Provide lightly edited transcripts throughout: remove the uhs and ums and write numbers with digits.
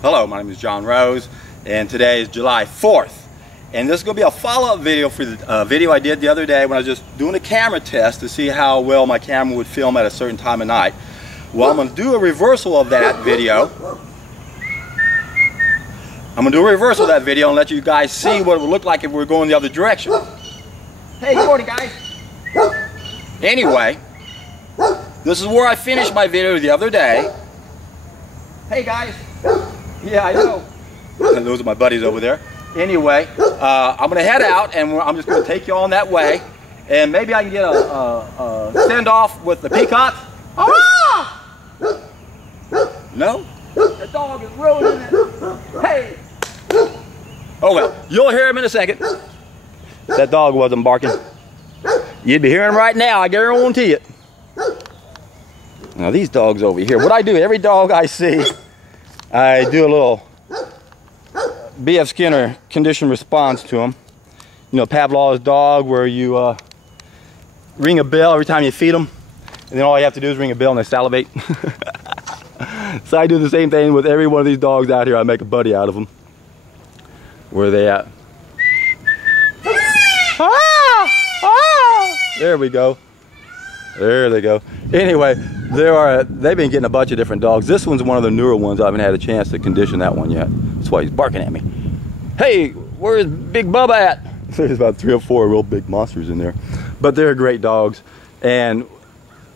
Hello, my name is John Rose, and today is July 4th. And this is going to be a follow-up video for the video I did the other day when I was just doing a camera test to see how well my camera would film at a certain time of night. Well, I'm going to do a reversal of that video. I'm going to do a reversal of that video and let you guys see what it would look like if we were going the other direction. Hey, good morning, guys. Anyway, this is where I finished my video the other day. Hey, guys. Yeah, I know. Those are my buddies over there. Anyway, I'm going to head out, and I'm just going to take you on that way. And maybe I can get a send-off with the peacocks. Ah! No? The dog is ruining it. Hey! Oh, well. You'll hear him in a second. That dog wasn't barking. You'd be hearing him right now, I guarantee it. Now, these dogs over here. What I do, every dog I see, I do a little B.F. Skinner conditioned response to them. You know, Pavlov's dog, where you ring a bell every time you feed them, and then all you have to do is ring a bell and they salivate. So I do the same thing with every one of these dogs out here. I make a buddy out of them. Where are they at? Ah! Ah! There we go. There they go. Anyway, they've been getting a bunch of different dogs. This one's one of the newer ones. I haven't had a chance to condition that one yet. That's why he's barking at me. Hey, where's Big Bubba at? There's about 3 or 4 real big monsters in there. But they're great dogs. And,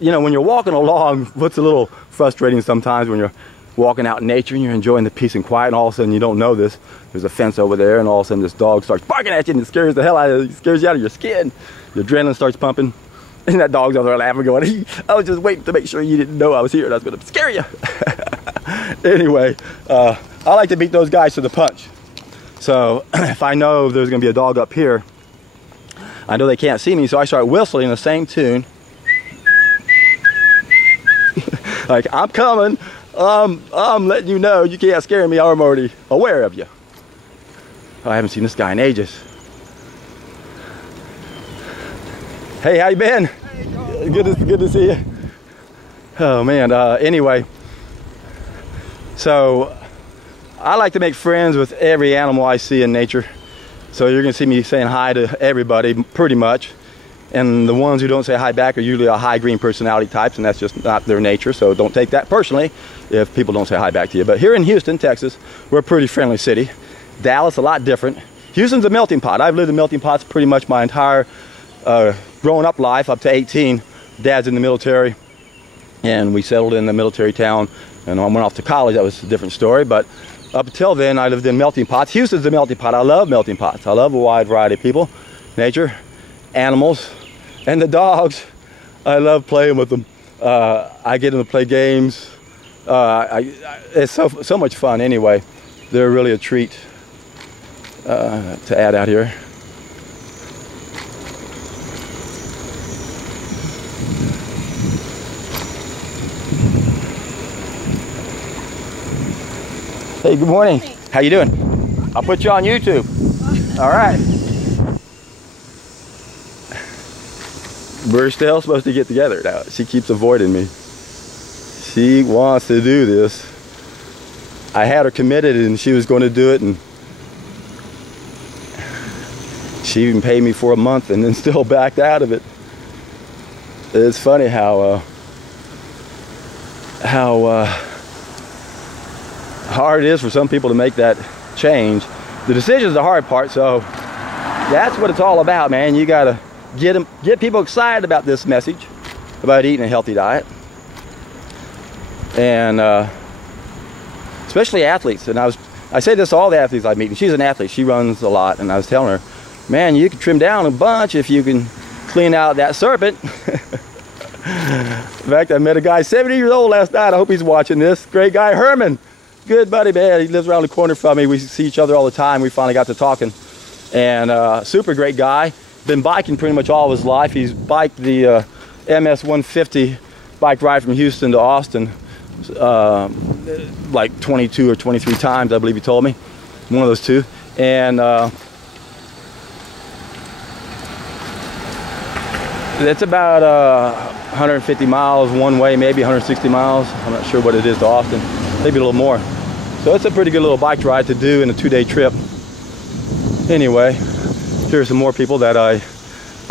you know, when you're walking along, what's a little frustrating sometimes when you're walking out in nature and you're enjoying the peace and quiet, and all of a sudden you don't know this. There's a fence over there, and all of a sudden this dog starts barking at you, and it scares the hell out of you. It scares you out of your skin. Your adrenaline starts pumping. And that dog's over there laughing, going, I was just waiting to make sure you didn't know I was here and I was going to scare you. Anyway, I like to beat those guys to the punch. So if I know there's going to be a dog up here, I know they can't see me, so I start whistling the same tune. Like, I'm coming. I'm letting you know you can't scare me. I'm already aware of you. I haven't seen this guy in ages. Hey, how you been? Hey, good to see you. Oh man, anyway, so I like to make friends with every animal I see in nature. So you're gonna see me saying hi to everybody, pretty much. And the ones who don't say hi back are usually a high green personality types, and that's just not their nature, so don't take that personally if people don't say hi back to you. But here in Houston, Texas, we're a pretty friendly city. Dallas, a lot different. Houston's a melting pot. I've lived in melting pots pretty much my entire growing up life, up to 18. Dad's in the military, and we settled in the military town, and I went off to college. That was a different story, but up until then I lived in melting pots. Houston's a melting pot. I love melting pots. I love a wide variety of people, nature, animals, and the dogs. I love playing with them. I get them to play games. It's so much fun. Anyway, they're really a treat to add out here. Hey, good morning. How you doing? I'll put you on YouTube. All right. We're still supposed to get together now. She keeps avoiding me. She wants to do this. I had her committed and she was going to do it, and she even paid me for a month and then still backed out of it. It's funny how hard it is for some people to make that change. The decision is the hard part, so that's what it's all about, man. You gotta get people excited about this message about eating a healthy diet, and especially athletes. And I say this to all the athletes I meet, and she's an athlete, she runs a lot, and I was telling her, man, you can trim down a bunch if you can clean out that serpent. In fact, I met a guy 70 years old last night. I hope he's watching this. Great guy, Herman. Good buddy, man. He lives around the corner from me. We see each other all the time. We finally got to talking. And super great guy. Been biking pretty much all of his life. He's biked the MS 150 bike ride from Houston to Austin like 22 or 23 times, I believe he told me. One of those two. And it's about 150 miles one way, maybe 160 miles. I'm not sure what it is to Austin. Maybe a little more. So it's a pretty good little bike ride to do in a 2-day trip. Anyway, here's some more people that I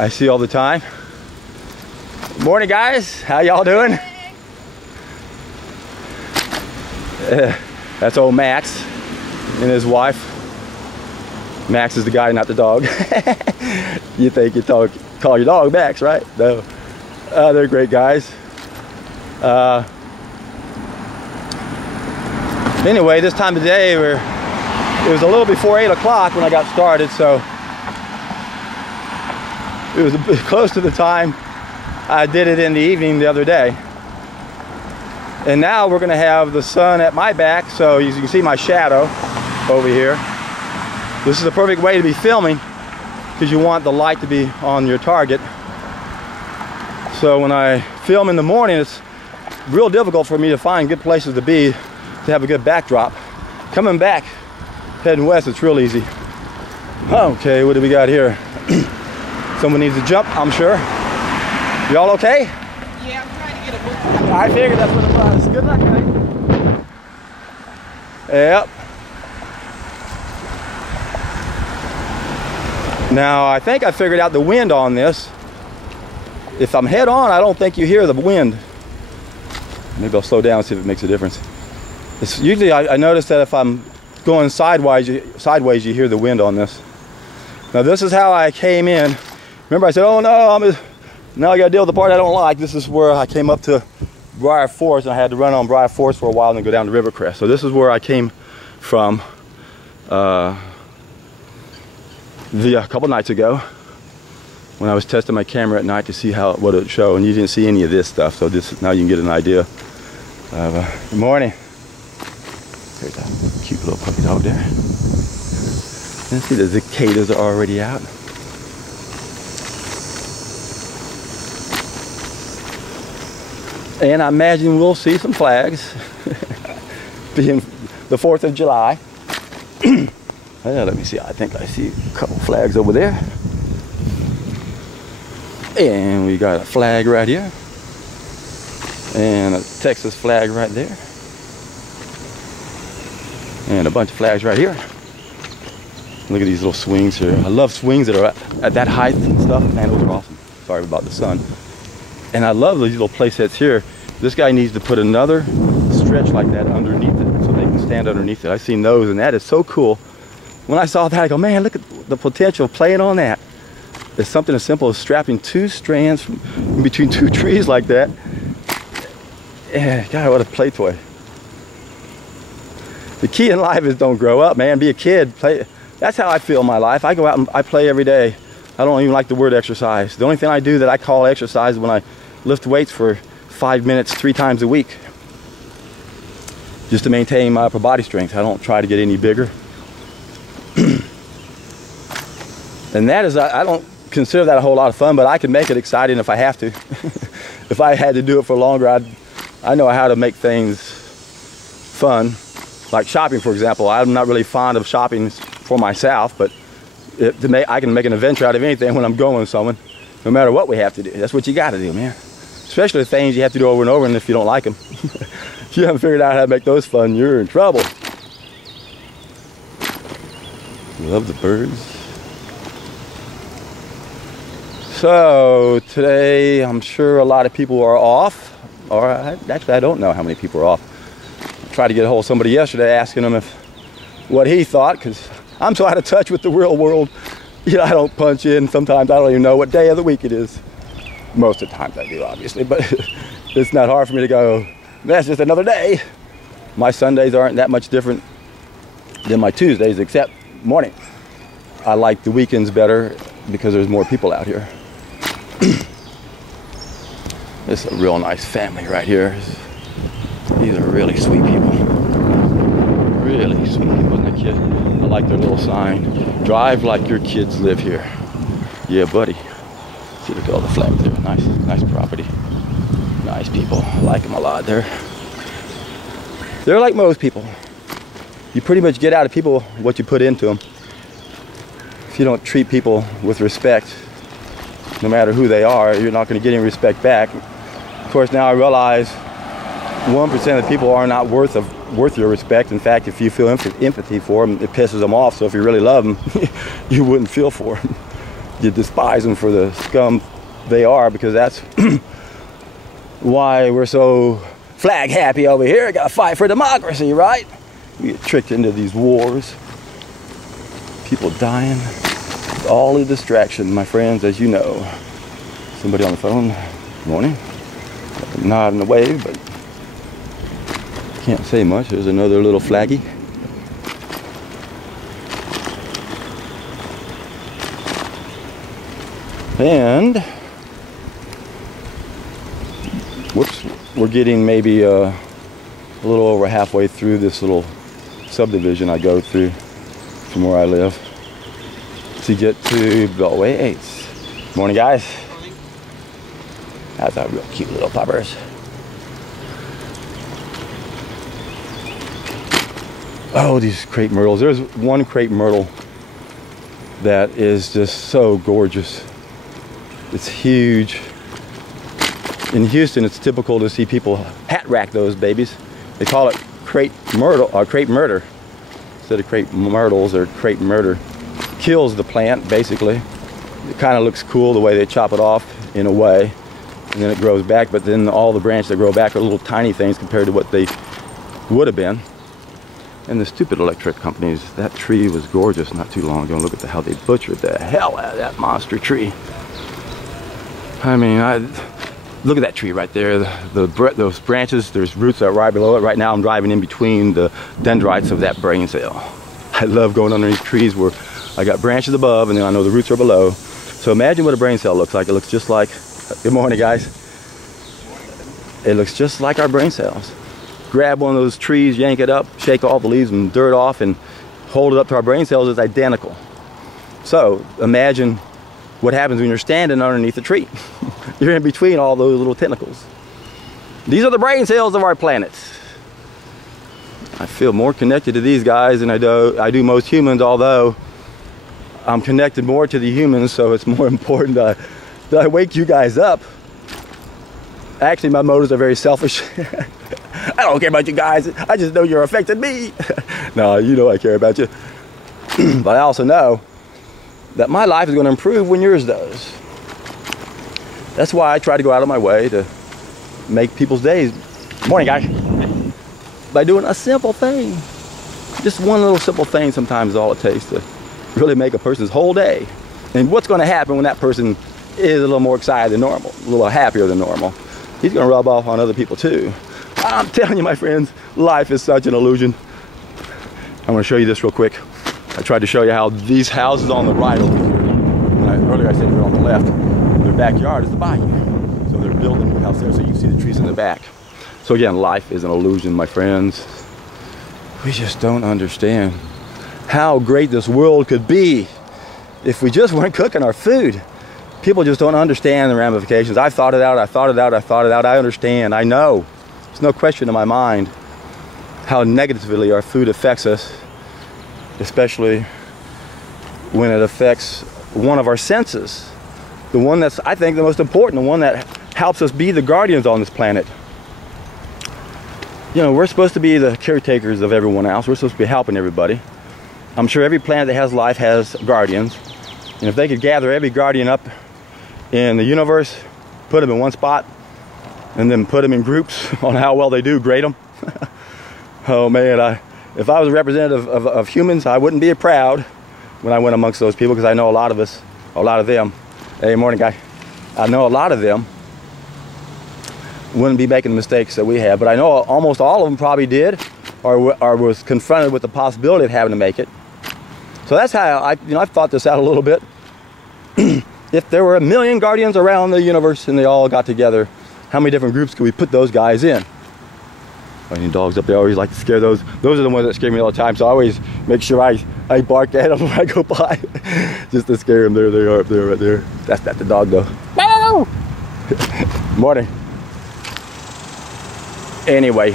see all the time. Morning, guys. How y'all doing? That's old Max and his wife. Max is the guy, not the dog. You think you call your dog Max, right? No. They're great guys. Anyway, this time of day, it was a little before 8 o'clock when I got started, so it was a bit close to the time I did it in the evening the other day. And now we're gonna have the sun at my back, so you can see my shadow over here. This is the perfect way to be filming because you want the light to be on your target. So when I film in the morning, it's real difficult for me to find good places to be to have a good backdrop. Coming back, heading west, it's real easy. Okay, what do we got here? Someone needs to jump, I'm sure. Y'all okay? Yeah, I'm trying to get a book. I figured that's what it was. Good luck, guys. Yep. Now, I think I figured out the wind on this. If I'm head on, I don't think you hear the wind. Maybe I'll slow down and see if it makes a difference. It's usually, I notice that if I'm going sideways, you hear the wind on this. Now, this is how I came in. Remember, I said, oh no, now I got to deal with the part I don't like. This is where I came up to Briar Forest, and I had to run on Briar Forest for a while and then go down to Rivercrest. So this is where I came from a couple nights ago when I was testing my camera at night to see what it would show, and you didn't see any of this stuff. So now you can get an idea. Good morning. There's a cute little puppy dog there. And see the cicadas are already out. And I imagine we'll see some flags, being the 4th of July. Let me see, I think I see a couple flags over there. And we got a flag right here. And a Texas flag right there. And a bunch of flags right here. Look at these little swings here. I love swings that are at that height and stuff. Man, those are awesome. Sorry about the sun. And I love these little play sets here. This guy needs to put another stretch like that underneath it so they can stand underneath it. I've seen those, and that is so cool. When I saw that, I go, man, look at the potential of playing on that. It's something as simple as strapping 2 strands in between 2 trees like that. Yeah, God, what a play toy. The key in life is don't grow up, man. Be a kid. Play. That's how I feel in my life. I go out and I play every day. I don't even like the word exercise. The only thing I do that I call exercise is when I lift weights for 5 minutes 3 times a week, just to maintain my upper body strength. I don't try to get any bigger. And that is, I don't consider that a whole lot of fun, but I can make it exciting if I have to. If I had to do it for longer, I know how to make things fun. Like shopping, for example. I'm not really fond of shopping for myself, but I can make an adventure out of anything when I'm going with someone, no matter what we have to do. That's what you got to do, man. Especially the things you have to do over and over, and if you don't like them. If you haven't figured out how to make those fun, you're in trouble. Love the birds. So today, I'm sure a lot of people are off. Or actually, I don't know how many people are off. I tried to get a hold of somebody yesterday, asking him what he thought, because I'm so out of touch with the real world. You know, I don't punch in. Sometimes I don't even know what day of the week it is. Most of the times I do, obviously, but it's not hard for me to go, that's just another day. My Sundays aren't that much different than my Tuesdays, except morning. I like the weekends better because there's more people out here. This is a real nice family right here. These are really sweet people. Really sweet people, isn't it, kid? I like their little sign. Drive like your kids live here. Yeah, buddy. See, look at all the flags there. Nice property. Nice people. I like them a lot. They're like most people. You pretty much get out of people what you put into them. If you don't treat people with respect, no matter who they are, you're not going to get any respect back. Of course, now I realize 1% of people are not worth of worth your respect. In fact, if you feel empathy for them, it pisses them off. So if you really love them, you wouldn't feel for them. You despise them for the scum they are, because that's why we're so flag happy over here. Gotta fight for democracy, right? We get tricked into these wars. People dying. All a distraction, my friends, as you know. Somebody on the phone. Good morning. Nodding a wave, but can't say much. There's another little flaggy. And whoops, we're getting maybe a little over halfway through this little subdivision I go through from where I live to get to Beltway 8. Morning, guys. That's our real cute little puppers. Oh, these crepe myrtles. There's one crepe myrtle that is just so gorgeous. It's huge. In Houston, it's typical to see people hat rack those babies. They call it crepe myrtle or crepe murder instead of crepe myrtles, or crepe murder. Kills the plant basically. It kind of looks cool the way they chop it off in a way, and then it grows back. But then all the branches that grow back are little tiny things compared to what they would have been. And the stupid electric companies, that tree was gorgeous not too long ago. Look at how they butchered the hell out of that monster tree. I mean, look at that tree right there. Those branches, there's roots that are right below it. Right now I'm driving in between the dendrites of that brain cell. I love going underneath trees where I got branches above and then I know the roots are below. So imagine what a brain cell looks like. It looks just like, good morning, guys. It looks just like our brain cells. Grab one of those trees, yank it up, shake all the leaves and dirt off and hold it up to our brain cells. It's identical. So imagine what happens when you're standing underneath a tree. You're in between all those little tentacles. These are the brain cells of our planet. I feel more connected to these guys than I do most humans, although I'm connected more to the humans, so it's more important that I wake you guys up. Actually, my motives are very selfish. I don't care about you guys. I just know you're affecting me. No, you know I care about you. But I also know that my life is going to improve when yours does. That's why I try to go out of my way to make people's days. Morning, guys. By doing a simple thing. Just one little simple thing sometimes is all it takes to really make a person's whole day. And what's going to happen when that person is a little more excited than normal, a little happier than normal? He's going to rub off on other people too. I'm telling you, my friends, life is such an illusion. I'm going to show you this real quick. I tried to show you how these houses on the right over here, earlier I said they were on the left, their backyard is the bayou. So they're building a new house there so you can see the trees in the back. So again, life is an illusion, my friends. We just don't understand how great this world could be if we just weren't cooking our food. People just don't understand the ramifications. I've thought it out, I thought it out, I thought it out. I understand, I know. There's no question in my mind how negatively our food affects us, especially when it affects one of our senses. The one that's, I think, the most important, the one that helps us be the guardians on this planet. You know, we're supposed to be the caretakers of everyone else. We're supposed to be helping everybody. I'm sure every planet that has life has guardians. And if they could gather every guardian up in the universe, put them in one spot, and then put them in groups on how well they do, grade them. Oh man, if I was a representative of humans, I wouldn't be proud when I went amongst those people, because I know a lot of us, a lot of them. Hey, morning, guy. I know a lot of them wouldn't be making the mistakes that we have, but I know almost all of them probably did, or was confronted with the possibility of having to make it. So that's how I've thought this out a little bit. If there were 1 million guardians around the universe and they all got together, how many different groups could we put those guys in? Any dogs up there, I always like to scare those. Those are the ones that scare me all the time, so I always make sure I bark at them when I go by, just to scare them. There they are up there, right there. That's not the dog though. No! Morning. Anyway,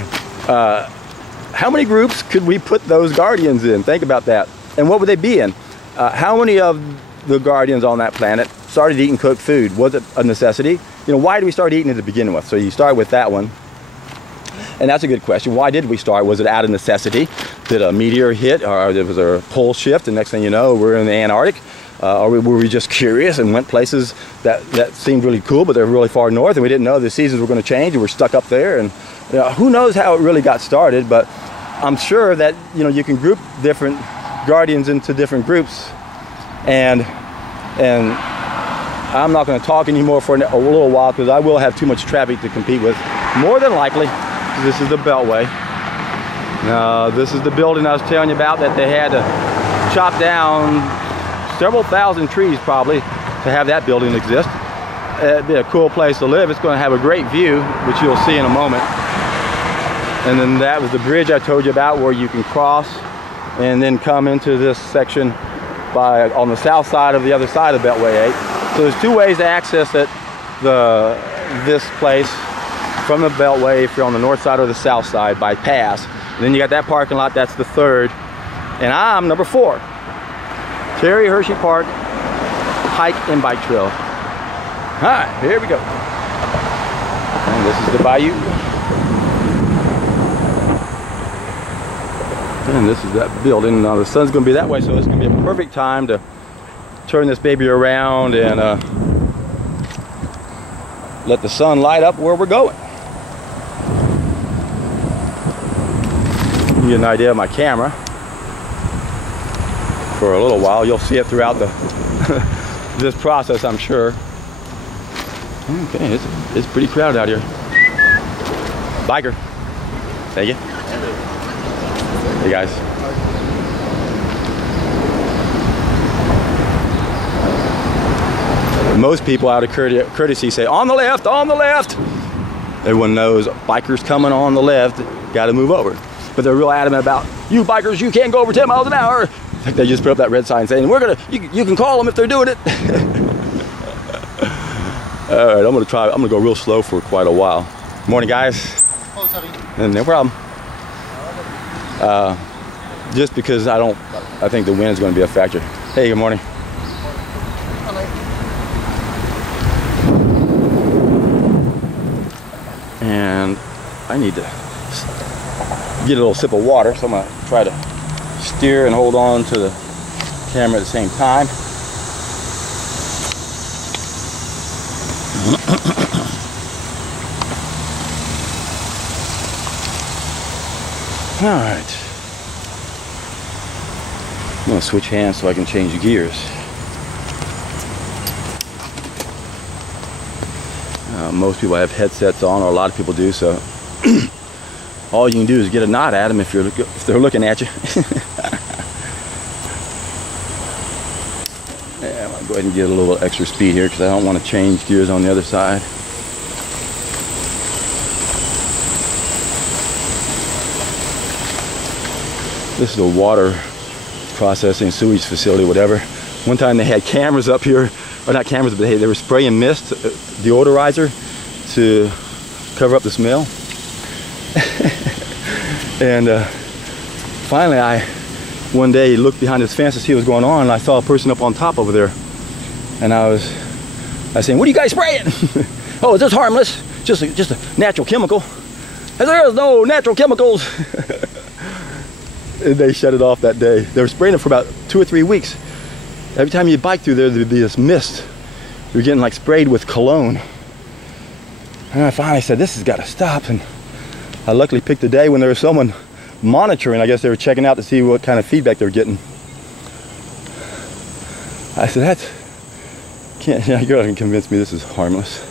how many groups could we put those guardians in? Think about that. And what would they be in? How many of the guardians on that planet started eating cooked food? Was it a necessity? You know, why do we start eating it to begin with? So you start with that one. And that's a good question. Why did we start? Was it out of necessity? Did a meteor hit, or was there a pole shift, and next thing you know, we're in the Antarctic? Or were we just curious and went places that seemed really cool, but they're really far north, and we didn't know the seasons were going to change, and we're stuck up there? And who knows how it really got started? But I'm sure that you can group different guardians into different groups, and I'm not going to talk anymore for a little while because I will have too much traffic to compete with. More than likely, this is the Beltway. This is the building I was telling you about that they had to chop down several thousand trees probably to have that building exist. It'd be a cool place to live. It's going to have a great view, which you'll see in a moment. And then that was the bridge I told you about, where you can cross and then come into this section on the south side of the other side of Beltway 8. So there's two ways to access this place from the Beltway if you're on the north side or the south side by pass. And then you got that parking lot, that's the third. And I'm number 4. Terry Hershey Park Hike and Bike Trail. All right, here we go. And this is the Bayou. And this is that building. Now the sun's going to be that way, so it's going to be a perfect time to turn this baby around and let the sun light up where we're going. Give you an idea of my camera. For a little while, you'll see it throughout this process, I'm sure. Okay, it's pretty crowded out here. Biker. Thank you. Hey guys. Most people out of courtesy say, on the left, on the left. Everyone knows bikers coming on the left, gotta move over. But they're real adamant about, you bikers, you can't go over 10 miles an hour. Like they just put up that red sign saying, you can call them if they're doing it. All right, I'm gonna go real slow for quite a while. Morning, guys. Oh, sorry. And no problem. Just because I think the wind is going to be a factor. Hey, good morning. Hello. And I need to get a little sip of water, so I'm going to try to steer and hold on to the camera at the same time. All right. I'm going to switch hands so I can change gears. Most people have headsets on, or a lot of people do, so all you can do is get a nod at them if they're looking at you. Yeah, I'm going to go ahead and get a little extra speed here because I don't want to change gears on the other side. This is a water processing sewage facility, whatever. One time they had cameras up here, or not cameras, but they were spraying mist, deodorizer, to cover up the smell. And finally, one day looked behind this fence to see what was going on, and I saw a person up on top over there. And I was saying, "What are you guys spraying?" "Oh, it's just harmless, just a natural chemical." "There is no natural chemicals." And they shut it off that day. They were spraying it for about 2 or 3 weeks. Every time you bike through there, there'd be this mist. You're getting like sprayed with cologne. And I finally said, this has got to stop. And I luckily picked a day when there was someone monitoring. I guess they were checking out to see what kind of feedback they were getting. I said, you're not going to convince me this is harmless.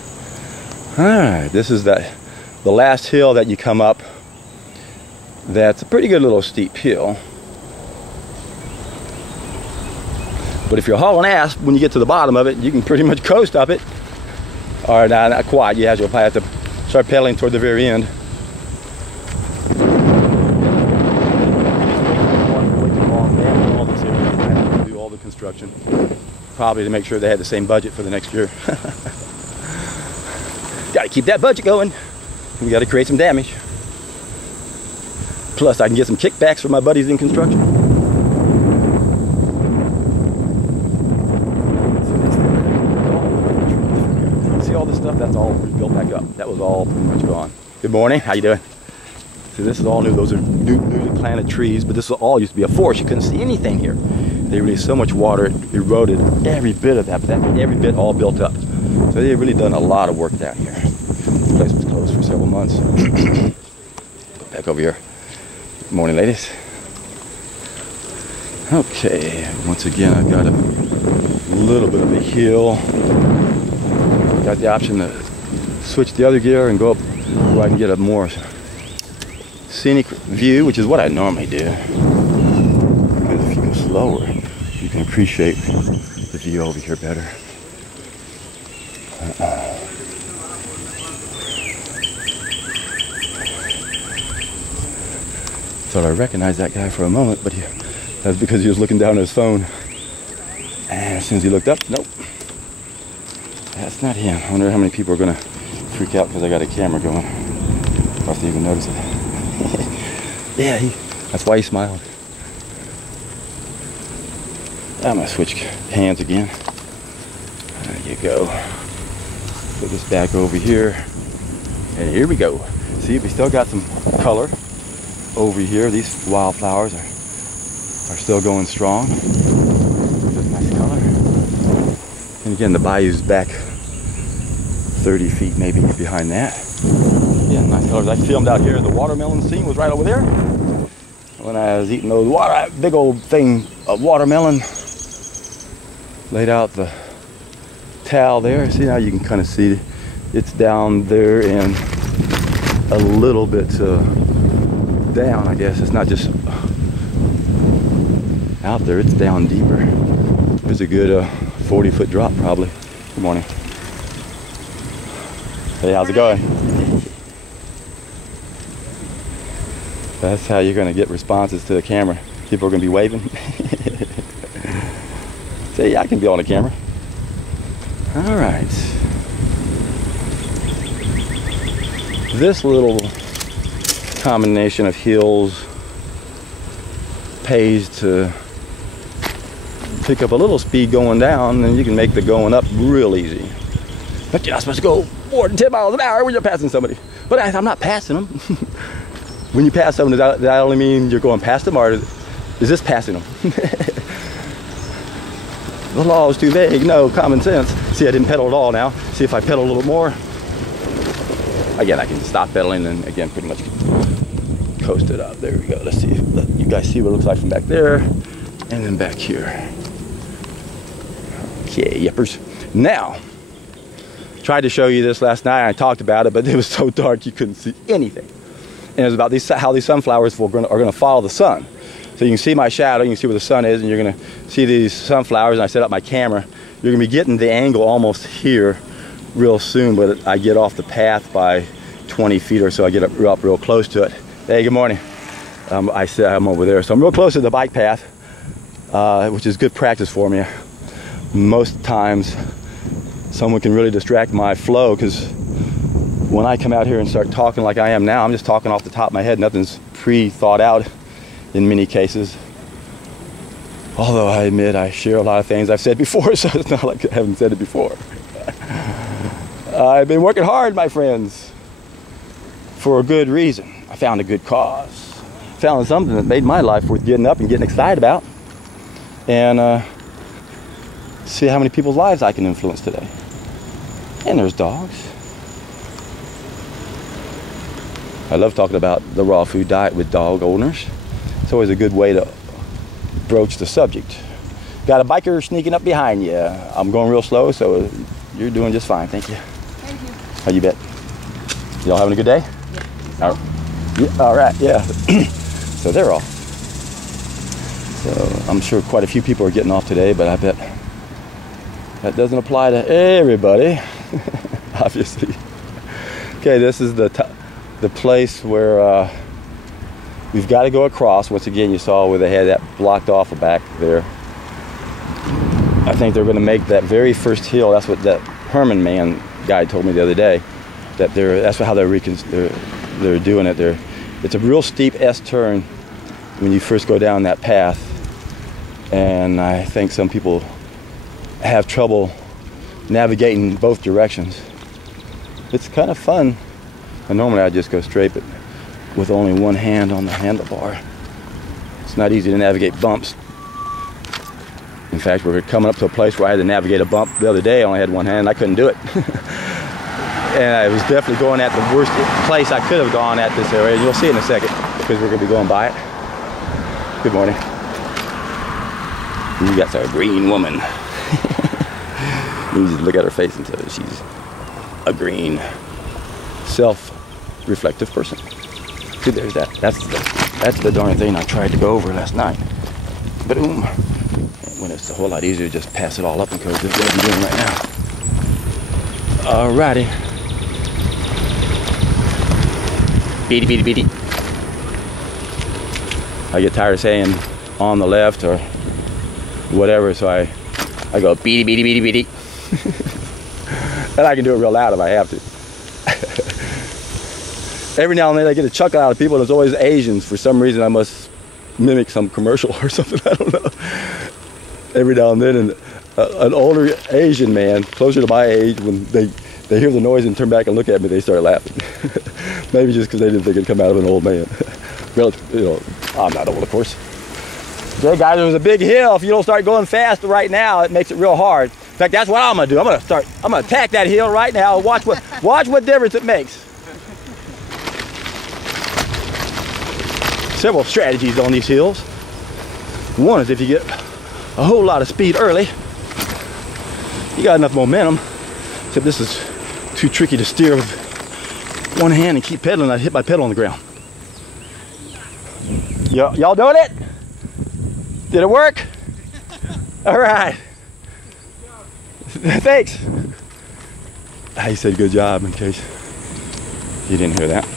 All right, this is the last hill that you come up. That's a pretty good little steep hill. But if you're hauling ass, when you get to the bottom of it, you can pretty much coast up it. Or not quite, you'll probably have to start pedaling toward the very end. Do all the construction. Probably to make sure they had the same budget for the next year. Got to keep that budget going. We got to create some damage. Plus, I can get some kickbacks from my buddies in construction. See all this stuff? That's all built back up. That was all pretty much gone. Good morning. How you doing? See, this is all new. Those are newly planted trees, but this all used to be a forest. You couldn't see anything here. They released so much water, it eroded every bit of that, but that every bit all built up. So they've really done a lot of work down here. The place was closed for several months. Go back over here. Good morning, ladies. Okay, once again, I've got a little bit of a hill. Got the option to switch the other gear and go up where I can get a more scenic view, which is what I normally do. Because if you go slower, you can appreciate the view over here better. Thought I recognized that guy for a moment, but that was because he was looking down at his phone. And as soon as he looked up, nope. That's not him. I wonder how many people are going to freak out because I got a camera going. If they even notice it. Yeah, that's why he smiled. I'm going to switch hands again. There you go. Put this back over here. And here we go. See, we still got some color over here. These wildflowers are still going strong. Nice color. And again, the bayou's back 30 feet maybe behind that. Yeah, nice colors. I filmed out here. The watermelon scene was right over there. When I was eating those big old thing of watermelon. Laid out the towel there. See, now you can kind of see it's down there and a little bit down, I guess. It's not just out there, it's down deeper. There's a good 40-foot drop probably. Good morning. Hey, how's it going? That's how you're going to get responses to the camera. People are going to be waving. Say, yeah, I can be on the camera. All right. This little combination of hills pays to pick up a little speed going down, and you can make the going up real easy. But you're not supposed to go more than 10 miles an hour when you're passing somebody. But I'm not passing them. When you pass someone, does that only mean you're going past them, or is this passing them? The law is too vague. No, common sense. See, I didn't pedal at all now. See, if I pedal a little more, again, I can stop pedaling and again, pretty much coast it up. There we go. Let's see. Let you guys see what it looks like from back there, and then back here. Okay, yippers. Now, tried to show you this last night. I talked about it, but it was so dark you couldn't see anything. And it was about how these sunflowers are going to follow the sun. So you can see my shadow, you can see where the sun is, and you're going to see these sunflowers. And I set up my camera. You're going to be getting the angle almost here real soon, but I get off the path by 20 feet or so. I get up real close to it. Hey, good morning. I said I'm over there. So I'm real close to the bike path, which is good practice for me. Most times, someone can really distract my flow, because when I come out here and start talking like I am now, I'm just talking off the top of my head. Nothing's pre-thought out in many cases. Although I admit I share a lot of things I've said before, so it's not like I haven't said it before. I've been working hard, my friends, for a good reason. I found a good cause. Found something that made my life worth getting up and getting excited about. And see how many people's lives I can influence today. And there's dogs. I love talking about the raw food diet with dog owners. It's always a good way to broach the subject. Got a biker sneaking up behind you. I'm going real slow, so you're doing just fine. Thank you. Thank you. How you bet? Y'all having a good day? Yeah. All right, yeah. So they're off. So I'm sure quite a few people are getting off today, but I bet that doesn't apply to everybody, obviously. Okay, this is the place where we've got to go across. Once again, you saw where they had that blocked off back there. I think they're going to make that very first hill. That's what that Herman man guy told me the other day. That's how they're doing it. It's a real steep S-turn when you first go down that path, and I think some people have trouble navigating both directions. It's kind of fun. And normally I just go straight, but with only one hand on the handlebar. It's not easy to navigate bumps. In fact, we were coming up to a place where I had to navigate a bump the other day. I only had one hand. I couldn't do it. And I was definitely going at the worst place I could have gone at this area. You'll see in a second because we're going to be going by it. Good morning. You got a green woman. You just look at her face and tell her she's a green, self-reflective person. See, there's that. That's the darn thing I tried to go over last night. Boom. When it's a whole lot easier to just pass it all up and go, this is what I'm doing right now. Alrighty. Beady, beady, beady. I get tired of saying on the left or whatever, so I go beady, beady, beady, beady. And I can do it real loud if I have to. Every now and then I get a chuckle out of people, and it's always Asians. For some reason I must mimic some commercial or something, I don't know. Every now and then an older Asian man, closer to my age, when they hear the noise and turn back and look at me, they start laughing. Maybe just because they didn't think it'd come out of an old man. You know, I'm not old, of course. Okay, guys, there's a big hill. If you don't start going fast right now, it makes it real hard. In fact, that's what I'm gonna do. I'm gonna attack that hill right now. Watch what difference it makes. Several strategies on these hills. One is if you get a whole lot of speed early, you got enough momentum, except this is too tricky to steer with one hand and keep pedaling. I hit my pedal on the ground. Y'all doing it? Did it work? All right. Thanks. He said good job, in case you didn't hear that.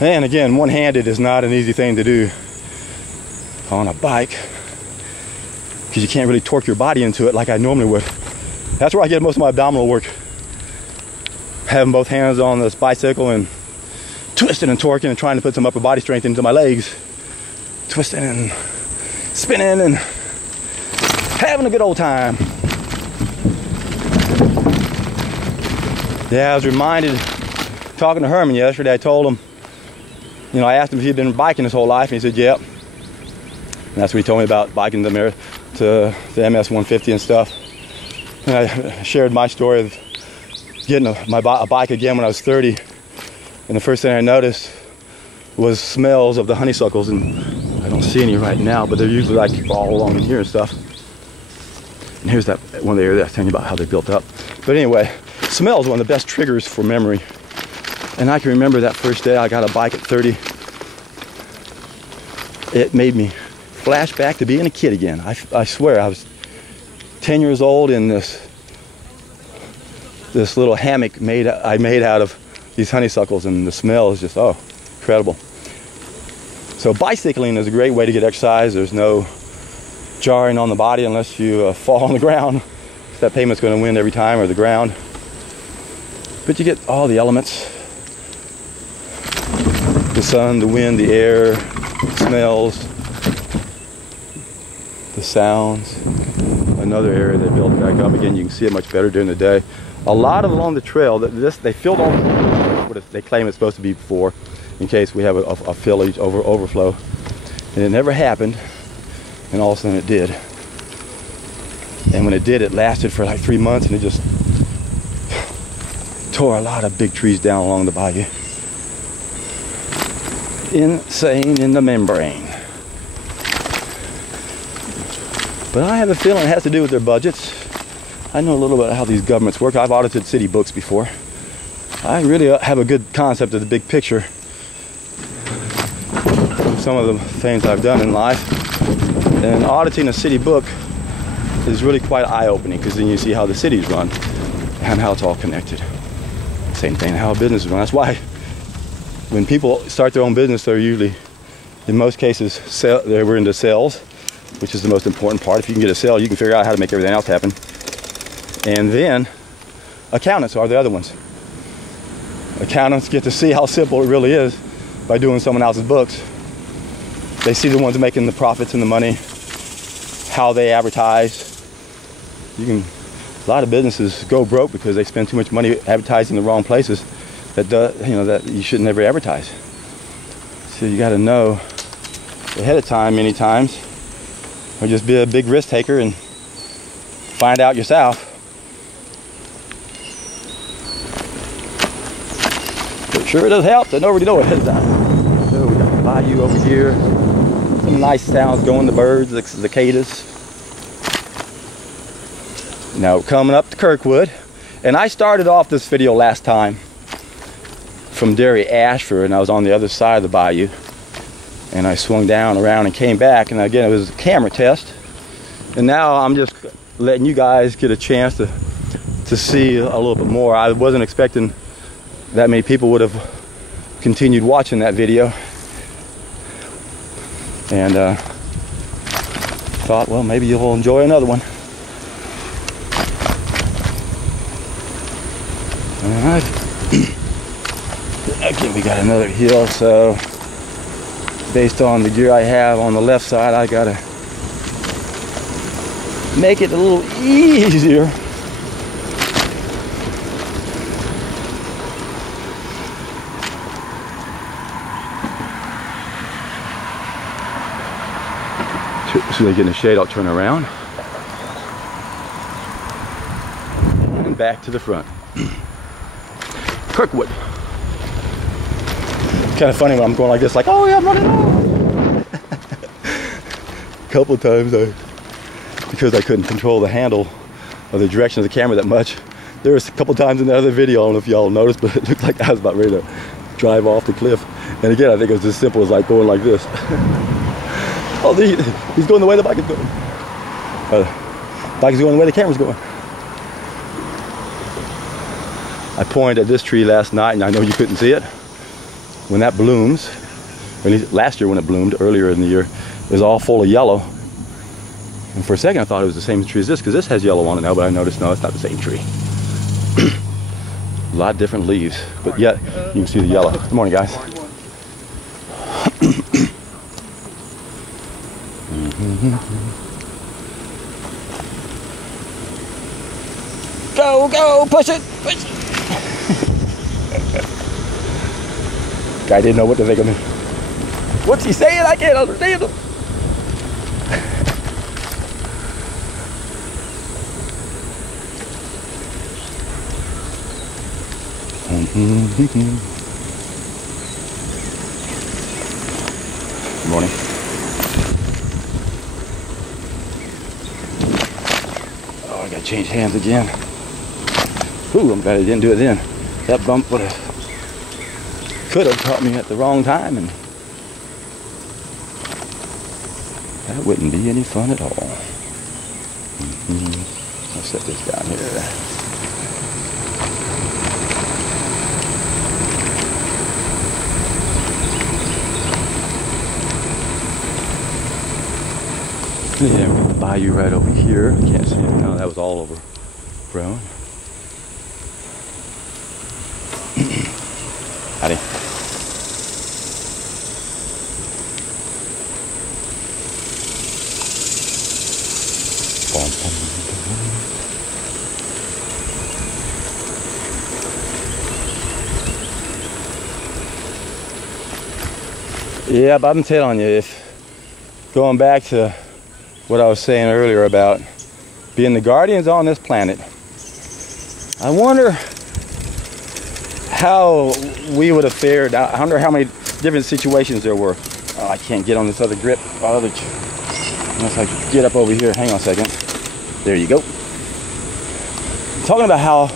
And again, one-handed is not an easy thing to do on a bike, because you can't really torque your body into it like I normally would. That's where I get most of my abdominal work. Having both hands on this bicycle and twisting and torquing and trying to put some upper body strength into my legs. Twisting and spinning and having a good old time. Yeah, I was reminded, talking to Herman yesterday, I told him, you know, I asked him if he'd been biking his whole life, and he said, yep. And that's what he told me about biking to the MS 150 and stuff. And I shared my story of getting a bike again when I was 30. And the first thing I noticed was smells of the honeysuckles, and I don't see any right now, but they're usually like all along in here and stuff. And here's that one there that I was telling you about how they built up. But anyway, smell is one of the best triggers for memory. And I can remember that first day I got a bike at 30. It made me flash back to being a kid again. I swear, I was 10 years old in this little hammock I made out of these honeysuckles, and the smell is just, oh, incredible. So bicycling is a great way to get exercise. There's no jarring on the body unless you fall on the ground. That pavement's going to win every time, or the ground. But you get all the elements. The sun, the wind, the air, the smells, the sounds. Another area they built back up. Again, you can see it much better during the day. A lot of along the trail, they filled all what they claim it's supposed to be before, in case we have a fillage overflow. And it never happened, and all of a sudden it did. And when it did, it lasted for like 3 months, and it just tore a lot of big trees down along the bayou. Insane in the membrane. But I have a feeling it has to do with their budgets. I know a little bit how these governments work. I've audited city books before. I really have a good concept of the big picture. Some of the things I've done in life. And auditing a city book is really quite eye-opening, because then you see how the city's run and how it's all connected. Same thing, how a business is run. That's why when people start their own business, they're usually, in most cases, we're into sales, which is the most important part. If you can get a sale, you can figure out how to make everything else happen. And then accountants are the other ones. Accountants get to see how simple it really is by doing someone else's books. They see the ones making the profits and the money, how they advertise. A lot of businesses go broke because they spend too much money advertising in the wrong places. that you should never advertise. So you got to know ahead of time many times, or just be a big risk taker and find out yourself. But sure does help to already know ahead of time. So we got the bayou over here. Some nice sounds going, the birds, the cicadas. Now coming up to Kirkwood, and I started off this video last time from Derry Ashford, and I was on the other side of the bayou, and I swung down around and came back, and again it was a camera test, and now I'm just letting you guys get a chance to see a little bit more. I wasn't expecting that many people would have continued watching that video, and thought, well, maybe you'll enjoy another one. Alright. Okay, we got another hill, so based on the gear I have on the left side, I gotta make it a little easier. As soon as I get in the shade, I'll turn around and back to the front. Kirkwood. Kind of funny when I'm going like this, like, oh yeah, I'm running off. A couple of times, because I couldn't control the handle or the direction of the camera that much, there was a couple of times in the other video, I don't know if y'all noticed, but it looked like I was about ready to drive off the cliff. And again, I think it was as simple as like going like this. Oh, he's going the way the bike is going. Bike is going the way the camera's going. I pointed at this tree last night, and I know you couldn't see it. When that blooms, or at least last year when it bloomed, earlier in the year, it was all full of yellow. And for a second I thought it was the same tree as this, because this has yellow on it now, but I noticed, no, it's not the same tree. A lot of different leaves, but yet you can see the yellow. Good morning, guys. Go, go, push it, push it. Guy didn't know what to think of me. What's he saying? I can't understand him. Good morning. Oh, I gotta change hands again. Ooh, I'm glad I didn't do it then. That bump could have caught me at the wrong time, and that wouldn't be any fun at all. I'll set this down here. Yeah, we've got the bayou right over here. Can't see it now. That was all overgrown. Howdy. Yeah, but I'm telling you, if going back to what I was saying earlier about being the guardians on this planet, I wonder how we would have fared. I wonder how many different situations there were. Oh, I can't get on this other grip. Unless I get up over here. Hang on a second. There you go. I'm talking about how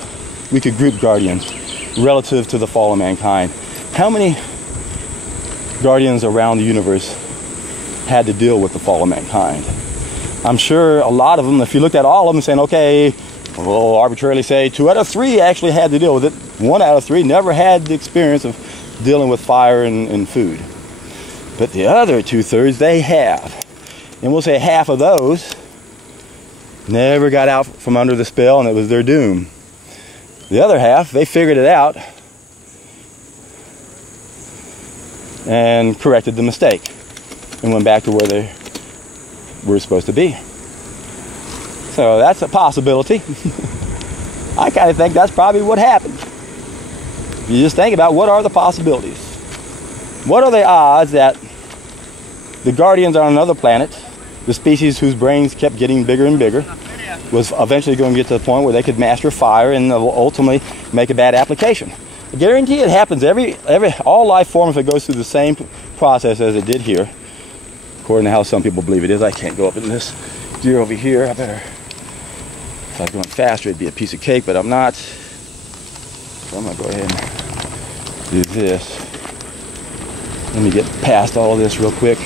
we could group guardians relative to the fall of mankind. How many guardians around the universe had to deal with the fall of mankind? I'm sure a lot of them, if you looked at all of them saying, okay, we'll arbitrarily say 2 out of 3 actually had to deal with it. 1 out of 3 never had the experience of dealing with fire and food. But the other 2/3, they have. And we'll say half of those never got out from under the spell, and it was their doom. The other half, they figured it out and corrected the mistake and went back to where they were supposed to be. So that's a possibility. I kind of think that's probably what happened. You just think about what are the possibilities. What are the odds that the guardians on another planet, the species whose brains kept getting bigger and bigger, was eventually going to get to the point where they could master fire and ultimately make a bad application? I guarantee it happens all life form, if it goes through the same process as it did here, according to how some people believe it is. I can't go up in this deer over here. I better, if I was going faster, it'd be a piece of cake, but I'm not. So I'm gonna go ahead and do this. Let me get past all this real quick.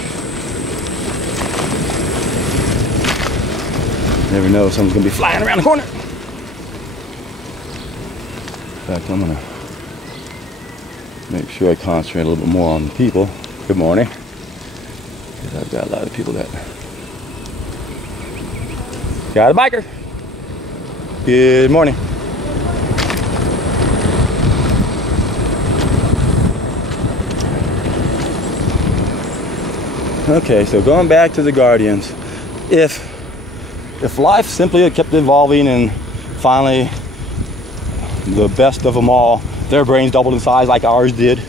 Never know if someone's gonna be flying around the corner. In fact, I'm gonna make sure I concentrate a little bit more on the people. Good morning. Because I've got a lot of people that got a biker. Good morning. Okay, so going back to the guardians, if life simply had kept evolving and finally the best of them all, their brains doubled in size like ours did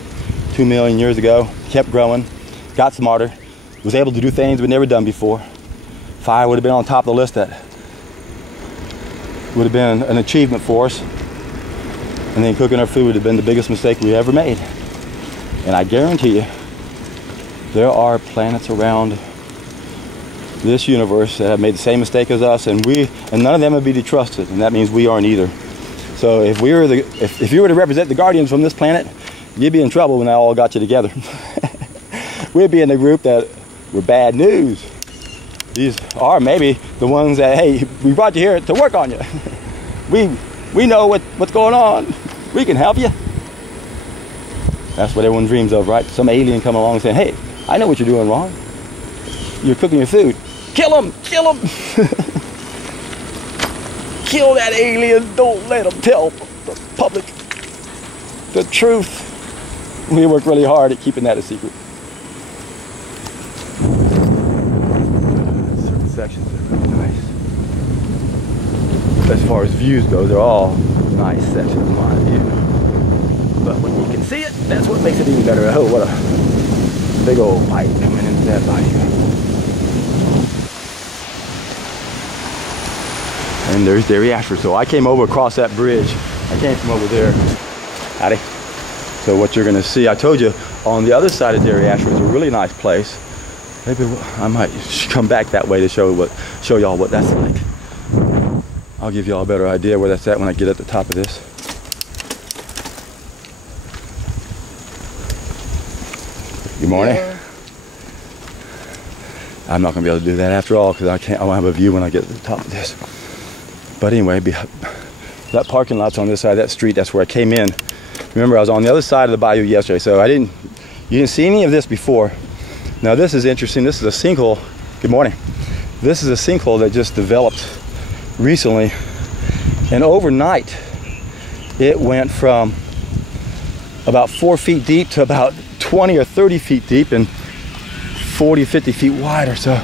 2 million years ago, kept growing, got smarter, was able to do things we'd never done before, fire would have been on top of the list. That would have been an achievement for us. And then cooking our food would have been the biggest mistake we ever made. And I guarantee you, there are planets around this universe that have made the same mistake as us, and none of them would be to be trusted, and that means we aren't either. So if you were to represent the guardians from this planet, you'd be in trouble when they all got you together. We'd be in the group that were bad news. These are maybe the ones that, hey, we brought you here to work on you. We know what's going on. We can help you. That's what everyone dreams of, right? Some alien coming along and saying, hey, I know what you're doing wrong. You're cooking your food. Kill him! Kill him! Kill that alien. Don't let him tell the public the truth. We work really hard at keeping that a secret. Certain sections are really nice. As far as views go, they're all nice sections in my view. But when you can see it, that's what makes it even better. Oh, what a big old pipe coming into that bayou. And there's Dairy Ashford. So I came over across that bridge. I came from over there. Howdy. So what you're gonna see, I told you, on the other side of Dairy Ashford is a really nice place. Maybe I might come back that way to show y'all what that's like. I'll give y'all a better idea where that's at when I get at the top of this. Good morning. Yeah. I'm not gonna be able to do that after all because I won't have a view when I get to the top of this. But anyway, that parking lot's on this side of that street. That's where I came in. Remember, I was on the other side of the bayou yesterday, so you didn't see any of this before. Now this is interesting. This is a sinkhole. Good morning. This is a sinkhole that just developed recently, and overnight it went from about 4 feet deep to about 20 or 30 feet deep and 40, 50 feet wide or so.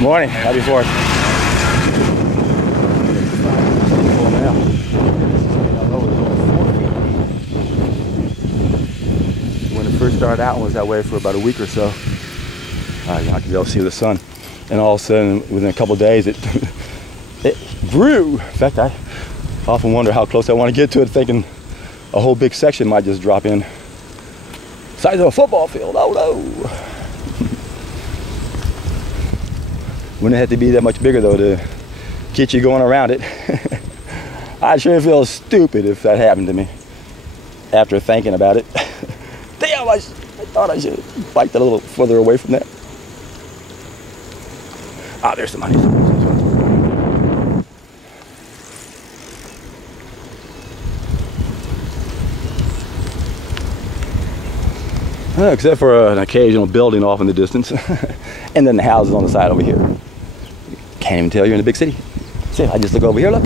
Morning, happy 4th. When it first started out, it was that way for about a week or so. I could be able to see the sun, and all of a sudden, within a couple of days, it grew. In fact, I often wonder how close I want to get to it, thinking a whole big section might just drop in. Size of a football field. Oh no! Wouldn't have to be that much bigger though to get you going around it. I'd sure feel stupid if that happened to me after thinking about it. Damn, I thought I should have biked a little further away from that. Ah, there's some honeysuckles. Except for an occasional building off in the distance. And then the houses on the side over here. Can't even tell you're in a big city. See, if I just look over here, look.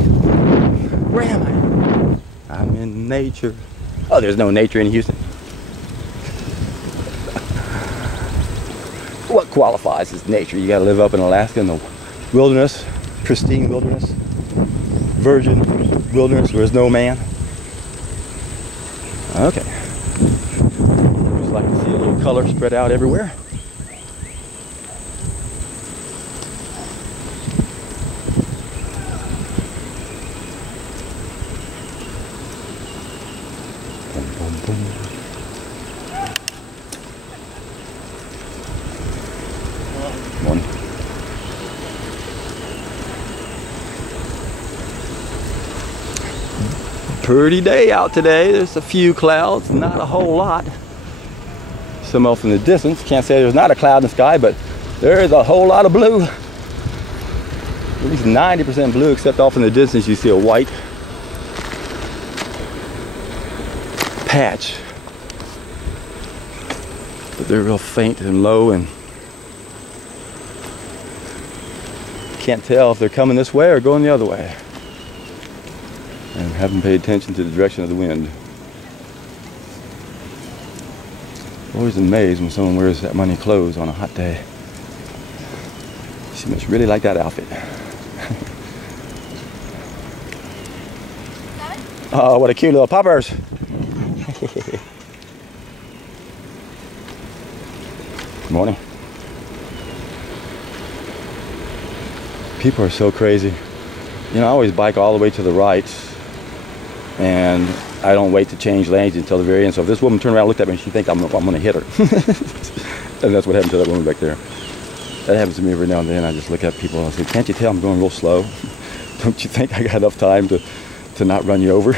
Where am I? I'm in nature. Oh, there's no nature in Houston. What qualifies as nature? You gotta live up in Alaska in the wilderness, pristine wilderness. virgin wilderness where there's no man. Okay. Just like to see a little color spread out everywhere. Boom, boom, boom. One. Pretty day out today. There's a few clouds, not a whole lot. Some off in the distance. Can't say there's not a cloud in the sky, but there's a whole lot of blue. At least 90% blue, except off in the distance you see a white patch. But they're real faint and low, and can't tell if they're coming this way or going the other way. And haven't paid attention to the direction of the wind. Always amazed when someone wears that many clothes on a hot day. She must really like that outfit. Oh, what a cute little poppers. Good morning. People are so crazy. You know, I always bike all the way to the right, and I don't wait to change lanes until the very end. So if this woman turned around and looked at me, she thinks I'm going to hit her. And that's what happened to that woman back there. That happens to me every now and then. I just look at people and I say, can't you tell I'm going real slow? Don't you think I got enough time to not run you over?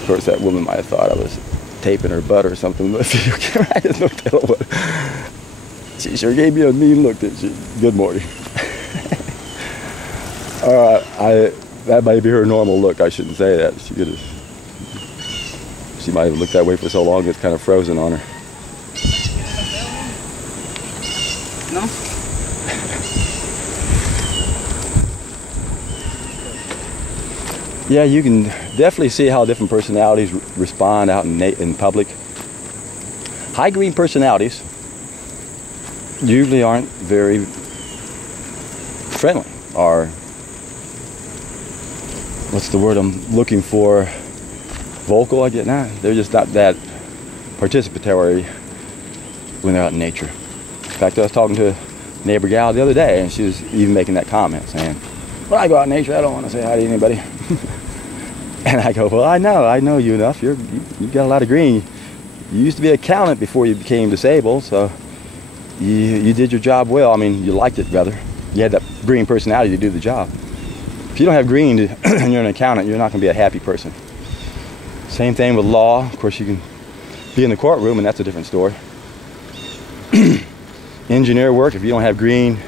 Of course, that woman might have thought I was taping her butt or something with a video camera. I didn't know what the hell it was. She sure gave me a mean look, didn't she? Good morning. That might be her normal look. I shouldn't say that. She might have looked that way for so long it's kind of frozen on her. No? Yeah, you can definitely see how different personalities respond out in public. High green personalities usually aren't very friendly, or what's the word I'm looking for? Vocal, I get now. They're just not that participatory when they're out in nature. In fact, I was talking to a neighbor gal the other day, and she was even making that comment, saying, when I go out in nature, I don't want to say hi to anybody. And I go, well, I know you enough. You've got a lot of green. You used to be an accountant before you became disabled, so you did your job well. I mean, you liked it, rather. You had that green personality to do the job. If you don't have green and you're an accountant, you're not going to be a happy person. Same thing with law. Of course, you can be in the courtroom, and that's a different story. Engineer work, if you don't have green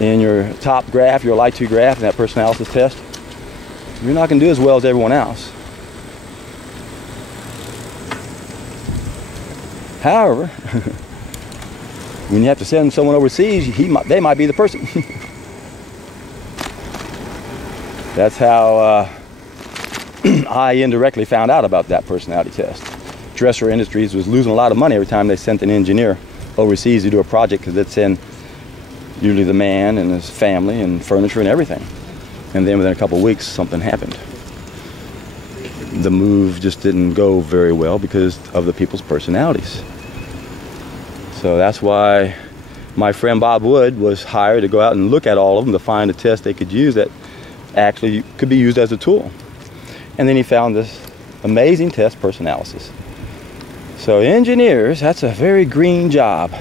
in your top graph, your light 2 graph, in that personality test, you're not going to do as well as everyone else. However, when you have to send someone overseas, they might be the person. That's how I indirectly found out about that personality test. Dresser Industries was losing a lot of money every time they sent an engineer overseas to do a project, because they'd send usually the man and his family and furniture and everything. And then within a couple of weeks, something happened. The move just didn't go very well because of the people's personalities. So that's why my friend Bob Wood was hired to go out and look at all of them to find a test they could use that actually could be used as a tool. And then he found this amazing test, personalysis. So engineers, that's a very green job.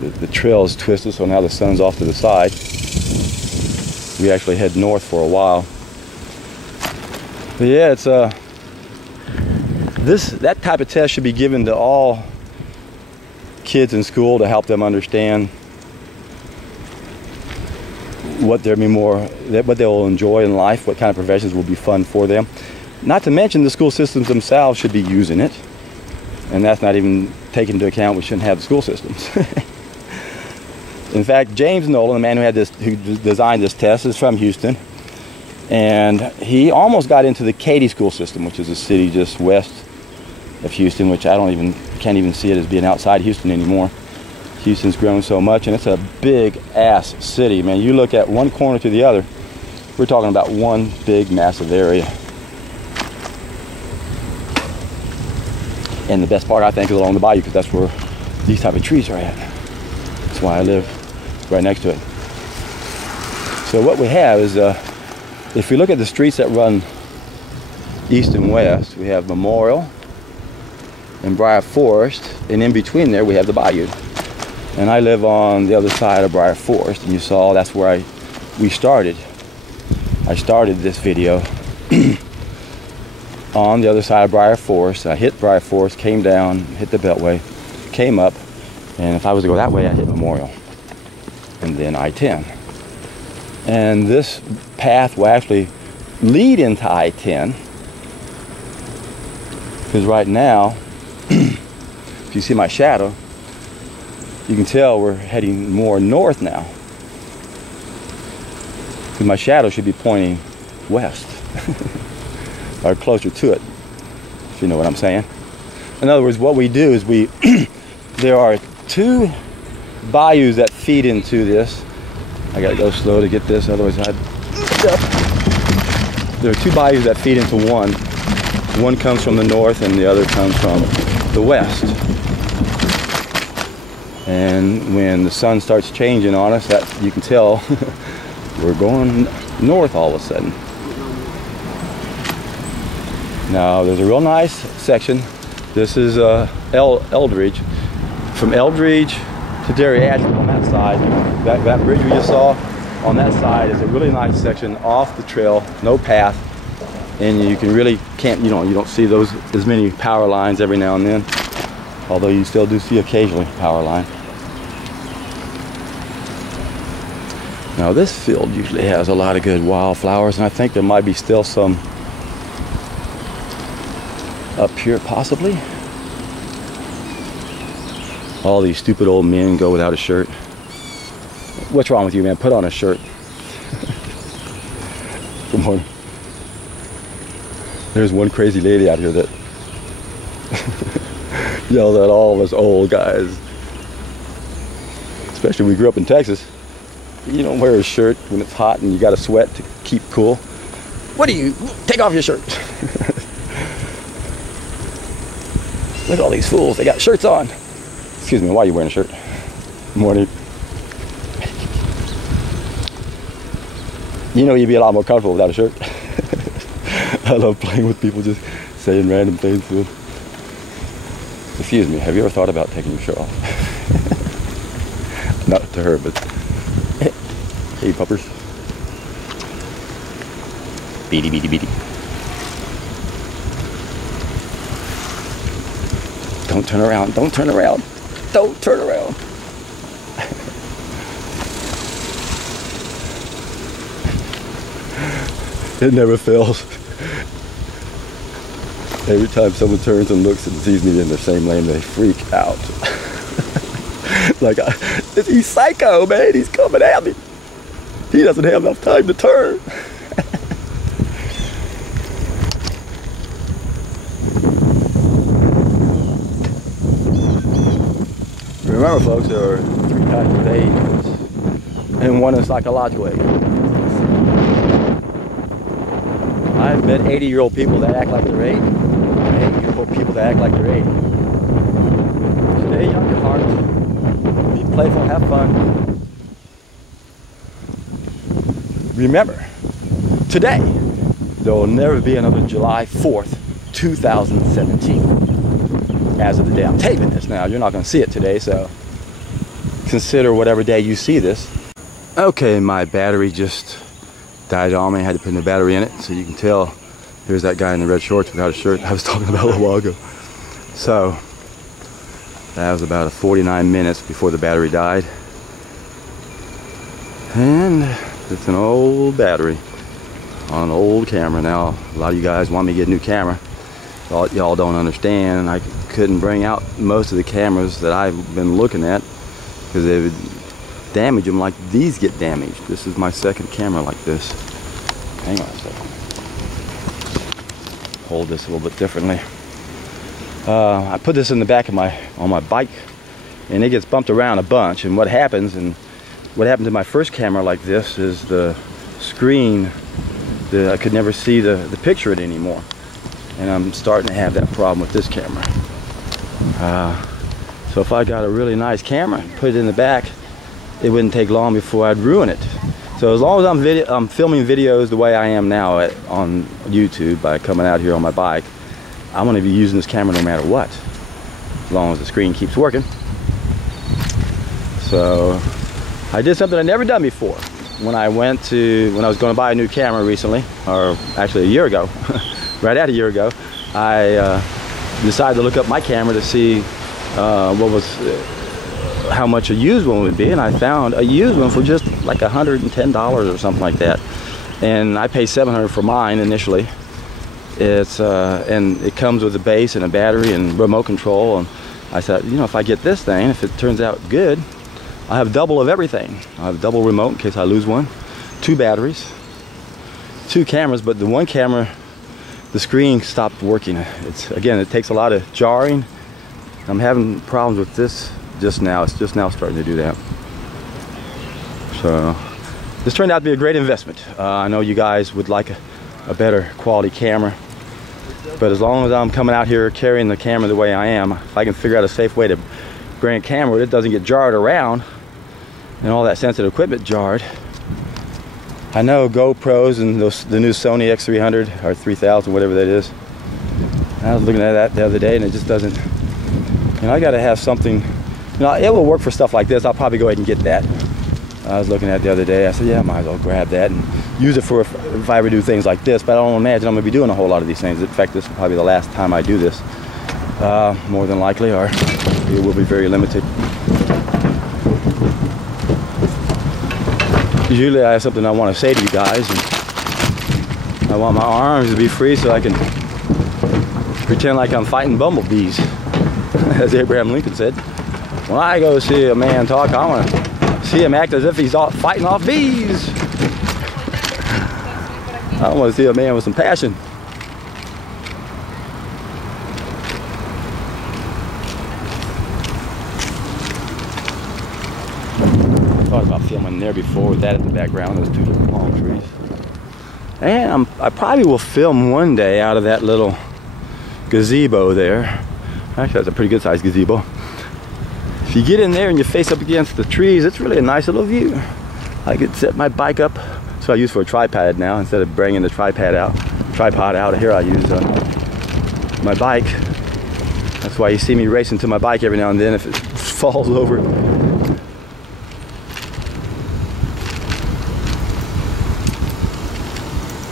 The trail is twisted, so now the sun's off to the side. We actually head north for a while. But yeah, it's that type of test should be given to all kids in school to help them understand what they'll enjoy in life, what kind of professions will be fun for them. Not to mention the school systems themselves should be using it, and that's not even taken into account. We shouldn't have the school systems. In fact, James Nolan, the man who designed this test, is from Houston, and he almost got into the Katy school system, which is a city just west of Houston, which can't even see it as being outside Houston anymore. Houston's grown so much, and it's a big ass city, man. You look at one corner to the other, we're talking about one big massive area. And the best part, I think, is along the bayou, because that's where these type of trees are at. That's why I live right next to it. So what we have is, if we look at the streets that run east and west, we have Memorial and Briar Forest, and in between there we have the bayou. And I live on the other side of Briar Forest, and you saw that's where we started. I started this video on the other side of Briar Forest. I hit Briar Forest, came down, hit the Beltway, came up, and if I was to go that way, I hit Memorial, and then I-10. And this path will actually lead into I-10, because right now, if you see my shadow, you can tell we're heading more north now, because my shadow should be pointing west or closer to it, if you know what I'm saying. In other words, what we do is there are two bayous that feed into this. I gotta go slow to get this, otherwise there are two bayous that feed into one. One comes from the north and the other comes from the west. And when the sun starts changing on us, that you can tell we're going north all of a sudden. Now there's a real nice section. This is Eldridge. From Eldridge to Dariatric on that side. That bridge we just saw on that side is a really nice section off the trail, no path, and you can really you don't see those as many power lines every now and then, although you still do see occasionally power line. Now this field usually has a lot of good wildflowers, and I think there might be still some up here possibly. All these stupid old men go without a shirt. What's wrong with you, man? Put on a shirt. Good morning. There's one crazy lady out here that yells at all of us old guys. Especially when we grew up in Texas. You don't wear a shirt when it's hot and you got to sweat to keep cool. What do you? Take off your shirt. Look at all these fools. They got shirts on. Excuse me, why are you wearing a shirt? Morning. You know, you'd be a lot more comfortable without a shirt. I love playing with people, just saying random things. Excuse me, have you ever thought about taking your shirt off? Not to her, but hey, puppers. Beady, beady, beady. Don't turn around, don't turn around, don't turn around. It never fails. Every time someone turns and looks and sees me in the same lane, they freak out. Like, he's psycho, man. He's coming at me. He doesn't have enough time to turn. Remember, folks, there are 3 types of age, and one is psychological age. I've met 80-year-old people that act like they're 80. 80-year-old people that act like they're 80. Stay young at heart. Be playful, have fun. Remember, today, there will never be another July 4th, 2017. As of the day I'm taping this now, you're not going to see it today, so consider whatever day you see this. Okay, my battery just died on me. I had to put a new battery in it, so you can tell here's that guy in the red shorts without a shirt I was talking about a little while ago. So that was about 49 minutes before the battery died, and it's an old battery on an old camera. Now a lot of you guys want me to get a new camera. Y'all don't understand. I couldn't bring out most of the cameras that I've been looking at because they would damage them like these get damaged. This is my second camera like this. Hang on a second. Hold this a little bit differently. I put this in the back of on my bike and it gets bumped around a bunch. And what happens, and what happened to my first camera like this, is the screen, I could never see the picture it anymore. And I'm starting to have that problem with this camera. So if I got a really nice camera, put it in the back, it wouldn't take long before I'd ruin it. So as long as I'm filming videos the way I am now on YouTube by coming out here on my bike, I'm going to be using this camera no matter what, as long as the screen keeps working. So I did something I'd never done before. When I was going to buy a new camera recently, or actually a year ago, right at a year ago, I decided to look up my camera to see how much a used one would be, and I found a used one for just like $110 or something like that. And I paid $700 for mine initially. And it comes with a base and a battery and remote control. And I said, you know, if I get this thing, if it turns out good, I have double of everything. I have double remote in case I lose one, 2 batteries, 2 cameras, but the one camera, the screen stopped working. Again, it takes a lot of jarring. I'm having problems with this just now. It's just now starting to do that. So this turned out to be a great investment. I know you guys would like a better quality camera, but as long as I'm coming out here carrying the camera the way I am, if I can figure out a safe way to bring a camera where it doesn't get jarred around and all that sensitive equipment jarred. I know GoPros and the new Sony X300 or 3000, whatever that is. I was looking at that the other day, and it just doesn't. You know, I got to have something. You know, it will work for stuff like this. I'll probably go ahead and get that. I was looking at it the other day. I said, yeah, I might as well grab that and use it for if I ever do things like this. But I don't imagine I'm going to be doing a whole lot of these things. In fact, this will probably be the last time I do this, more than likely, or it will be very limited. Usually I have something I want to say to you guys, and I want my arms to be free so I can pretend like I'm fighting bumblebees, as Abraham Lincoln said. When I go see a man talk, I want to see him act as if he's fighting off bees. I want to see a man with some passion. Thought about filming there before with that in the background, those 2 little palm trees. And I probably will film one day out of that little gazebo there. Actually, that's a pretty good sized gazebo. If you get in there and you face up against the trees, it's really a nice little view. I could set my bike up. So I use for a tripod now. Instead of bringing the tripod out here, I use my bike. That's why you see me racing to my bike every now and then if it falls over.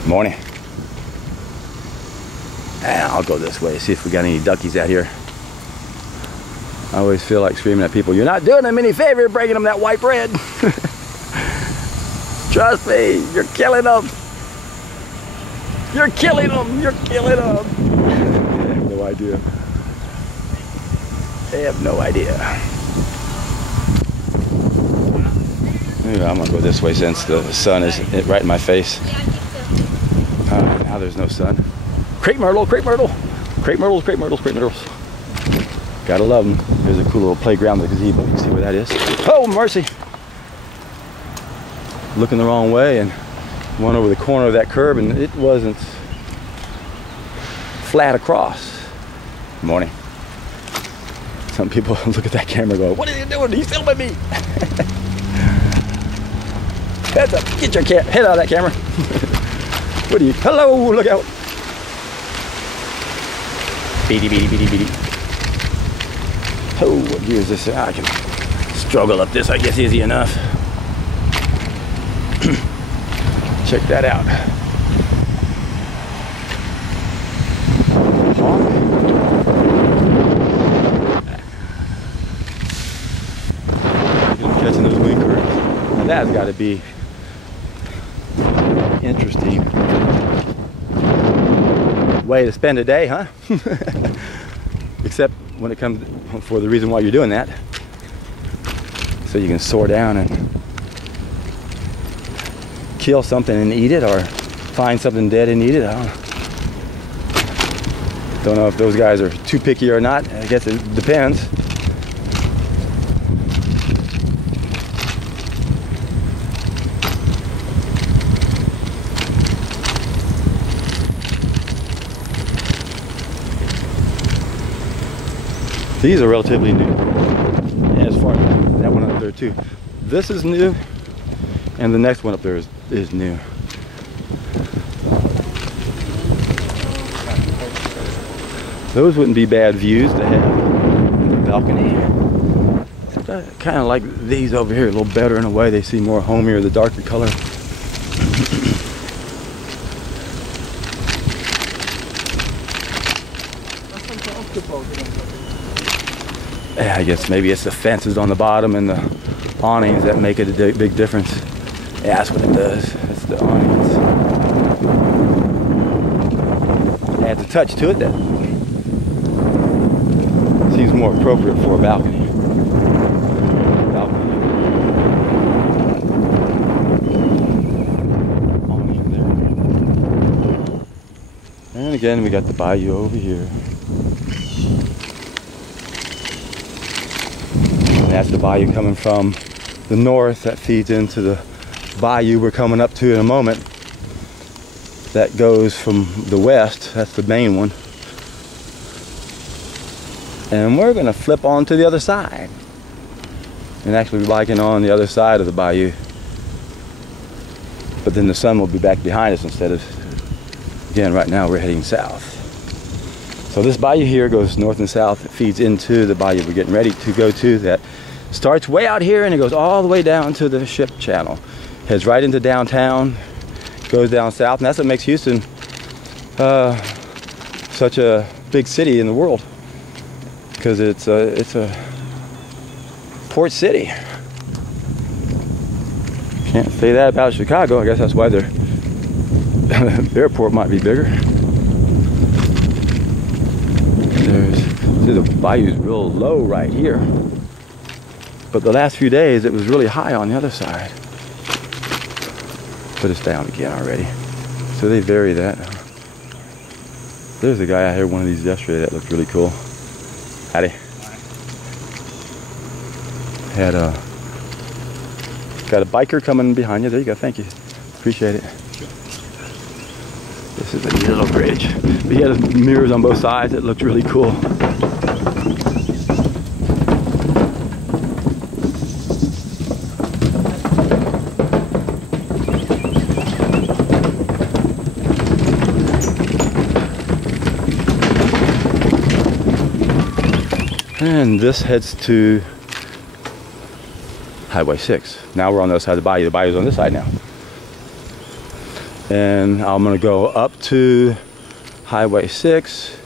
Morning. And I'll go this way, see if we got any duckies out here. I always feel like screaming at people, you're not doing them any favor bringing them that white bread. Trust me, you're killing them. You're killing them. You're killing them. I have no idea. I have no idea. Maybe I'm gonna go this way since the sun is right in my face. Now there's no sun. Crepe myrtle, crepe myrtle, crepe myrtles, crepe myrtles, crepe myrtles. Gotta love them. There's a cool little playground, the gazebo. You can see where that is. Oh, mercy! Looking the wrong way and went over the corner of that curb, and it wasn't flat across. Good morning. Some people look at that camera and go, what are you doing? He's filming me! Heads up, get your head out of that camera. What are you? Hello, look out! Beady, beady, beady, beady. Oh, what gear is this? I can struggle up this, I guess, easy enough. Check that out. Catching those winkers. Now that's got to be interesting way to spend a day, huh? Except when it comes for the reason why you're doing that, so you can soar down and kill something and eat it, or find something dead and eat it. I don't know if those guys are too picky or not. I guess it depends. These are relatively new. And as far as that one up there too. This is new, and the next one up there is new. Those wouldn't be bad views to have in the balcony. I kind of like these over here a little better in a way. They seem more homier, the darker color. Yeah, I guess maybe it's the fences on the bottom and the awnings that make it a big difference. Yeah, that's what it does. It's the awnings. Adds a touch to it that seems more appropriate for a balcony. Awning there. And again, we got the bayou over here. That's the bayou coming from the north that feeds into the bayou we're coming up to in a moment. That goes from the west, that's the main one. And we're gonna flip on to the other side and actually be biking on the other side of the bayou. But then the sun will be back behind us instead of, again, right now we're heading south. So this bayou here goes north and south. It feeds into the bayou we're getting ready to go to that starts way out here and it goes all the way down to the ship channel. Heads right into downtown, goes down south, and that's what makes Houston such a big city in the world, because it's a port city. Can't say that about Chicago. I guess that's why their airport might be bigger. See, the bayou's real low right here. But the last few days it was really high on the other side. But it's down again already. So they vary that. There's a guy out here, one of these yesterday, that looked really cool. Howdy. Had got a biker coming behind you. There you go, thank you. Appreciate it. This is a neat little bridge. But he had mirrors on both sides. It looked really cool. And this heads to Highway 6. Now we're on the other side of the bayou. The bayou's on this side now. And I'm gonna go up to Highway 6,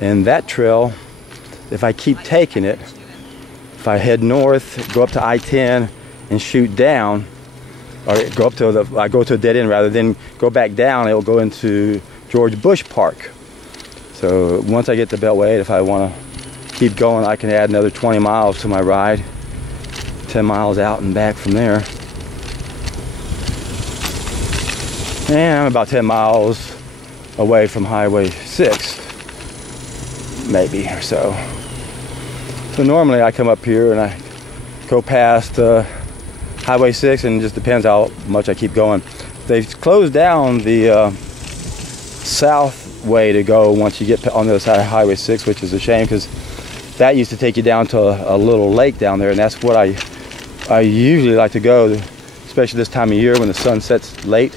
and that trail, if I keep taking it, if I head north, go up to I-10 and shoot down, or go up to I go to a dead end rather than go back down, it'll go into George Bush Park. So once I get to Beltway 8, if I want to keep going, I can add another 20 miles to my ride, 10 miles out and back from there. And I'm about 10 miles away from Highway 6, maybe, or so. So normally I come up here and I go past Highway 6, and it just depends how much I keep going. They've closed down the south way to go once you get on the other side of Highway 6, which is a shame, because that used to take you down to a little lake down there, and that's what I usually like to go, especially this time of year when the sun sets late.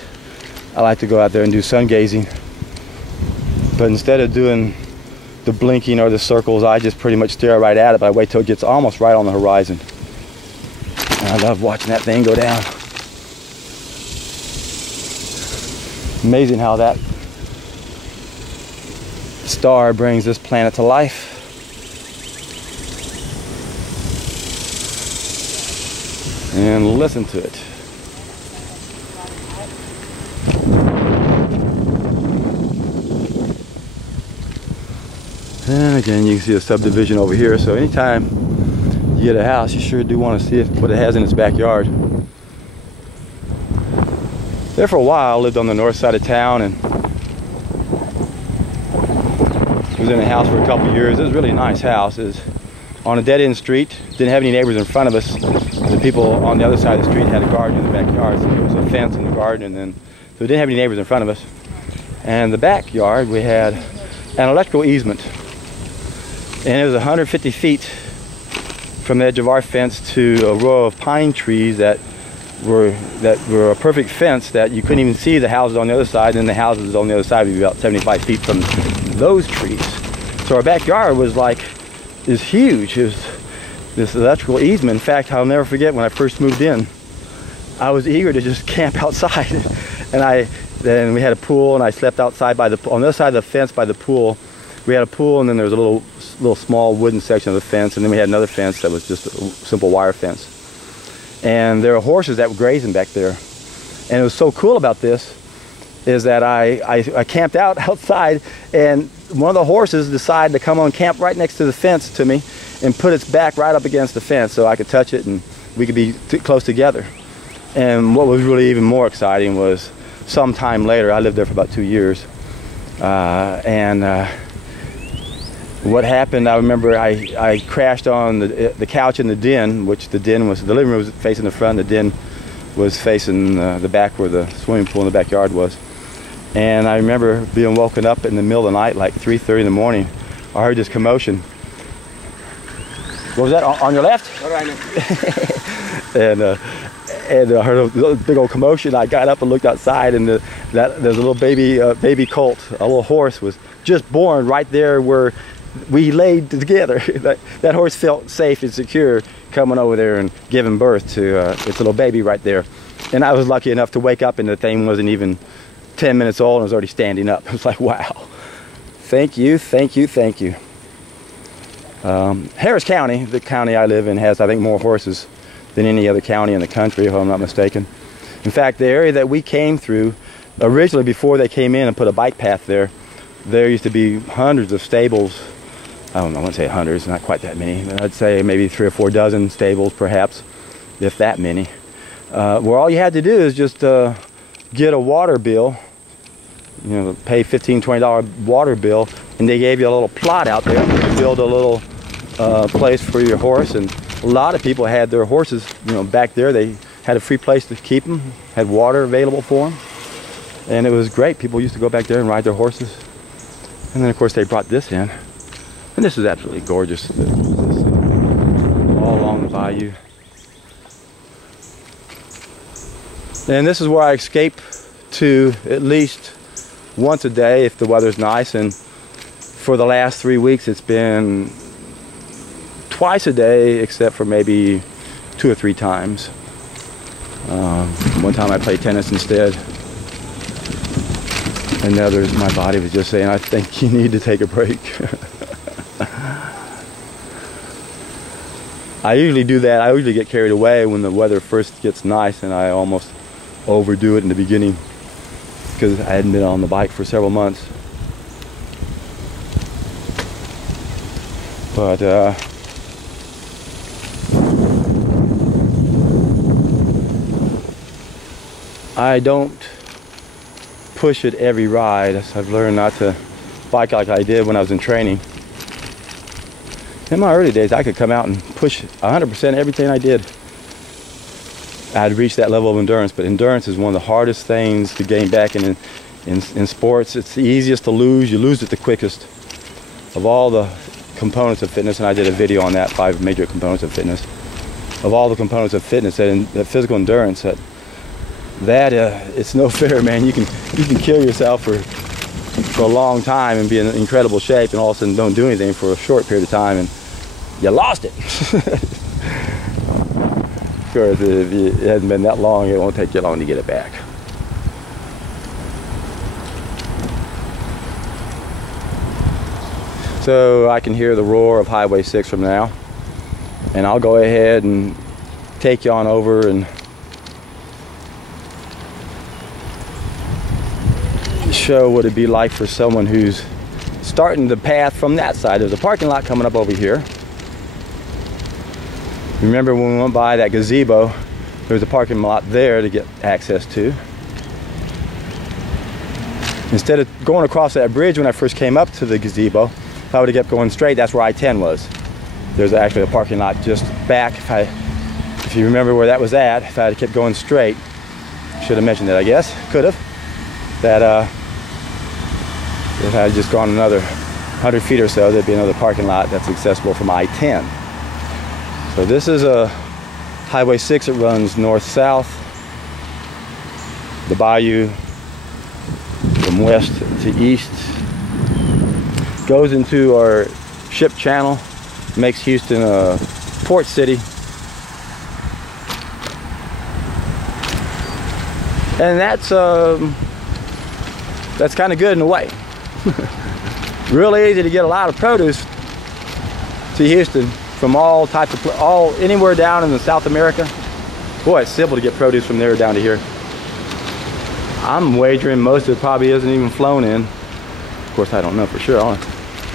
I like to go out there and do sun gazing. But instead of doing the blinking or the circles, I just pretty much stare right at it, but I wait till it gets almost right on the horizon. And I love watching that thing go down. Amazing how that star brings this planet to life. And listen to it. And again, you can see a subdivision over here. So anytime you get a house, you sure do want to see what it has in its backyard. There for a while, lived on the north side of town and was in a house for a couple of years. It was a really nice house. It was on a dead-end street. Didn't have any neighbors in front of us. The people on the other side of the street had a garden in the backyard, so there was a fence in the garden, and then so we didn't have any neighbors in front of us. And the backyard, we had an electrical easement. And it was 150 feet from the edge of our fence to a row of pine trees that were a perfect fence that you couldn't even see the houses on the other side, and the houses on the other side would be about 75 feet from those trees. So our backyard was huge. It was this electrical easement. In fact, I'll never forget when I first moved in, I was eager to just camp outside. And then we had a pool, and I slept outside on the other side of the fence by the pool. We had a pool, and then there was a little small wooden section of the fence, and then we had another fence that was just a simple wire fence. And there were horses that were grazing back there. And it was so cool about this is that I camped out outside, and one of the horses decided to come on camp right next to the fence to me and put its back right up against the fence so I could touch it and we could be close together. And what was really even more exciting was sometime later, I lived there for about 2 years, what happened, I remember I crashed on the couch in the den, which the living room was facing the front, the den was facing the back where the swimming pool in the backyard was. And I remember being woken up in the middle of the night, like 3:30 in the morning. I heard this commotion. What was that, on your left? And I heard a big old commotion. I got up and looked outside, and there's a little baby colt, a little horse was just born right there where we laid together. That horse felt safe and secure coming over there and giving birth to its little baby right there. And I was lucky enough to wake up and the thing wasn't even 10 minutes old and was already standing up. I was like, wow. Thank you, thank you, thank you. Harris County, the county I live in, has I think more horses than any other county in the country, if I'm not mistaken. In fact, the area that we came through, originally before they came in and put a bike path there used to be hundreds of stables. I don't know, I wouldn't say hundreds, not quite that many, but I'd say maybe 3 or 4 dozen stables perhaps, if that many. Where all you had to do is just get a water bill, pay $15, $20 water bill, and they gave you a little plot out there to build a little place for your horse. And a lot of people had their horses, back there. They had a free place to keep them, had water available for them, and it was great. People used to go back there and ride their horses. And then of course they brought this in, and this is absolutely gorgeous. All along the bayou. And this is where I escape to at least once a day if the weather's nice, and for the last 3 weeks it's been twice a day except for maybe 2 or 3 times. One time I played tennis instead, and the other, my body was just saying, I think you need to take a break. I usually do that. I usually get carried away when the weather first gets nice, and I almost overdo it in the beginning because I hadn't been on the bike for several months. But I don't push it every ride. I've learned not to bike like I did when I was in training. In my early days, I could come out and push 100% everything I did. I'd reach that level of endurance, but endurance is one of the hardest things to gain back in sports. It's the easiest to lose. You lose it the quickest. Of all the components of fitness, and I did a video on that, 5 major components of fitness. Of all the components of fitness, that physical endurance, it's no fair, man. You can kill yourself for a long time and be in incredible shape, and all of a sudden don't do anything for a short period of time, and you lost it. Of course, if it hasn't been that long, it won't take you long to get it back. So I can hear the roar of Highway 6 from now, and I'll go ahead and take you on over and show what it'd be like for someone who's starting the path from that side. There's a parking lot coming up over here. Remember when we went by that gazebo, there's a parking lot there to get access to. Instead of going across that bridge when I first came up to the gazebo, if I would have kept going straight, that's where I-10 was. There's actually a parking lot just back. If you remember where that was at, if I had kept going straight, should have mentioned it, I guess, could have. That if I had just gone another 100 feet or so, there'd be another parking lot that's accessible from I-10. So this is a Highway 6 that runs north-south. The Bayou from west to east goes into our ship channel, makes Houston a port city. And that's kind of good in a way. Really easy to get a lot of produce to Houston from all types of, anywhere down in the South America. Boy, it's simple to get produce from there down to here. I'm wagering most of it probably isn't even flown in. Of course, I don't know for sure. I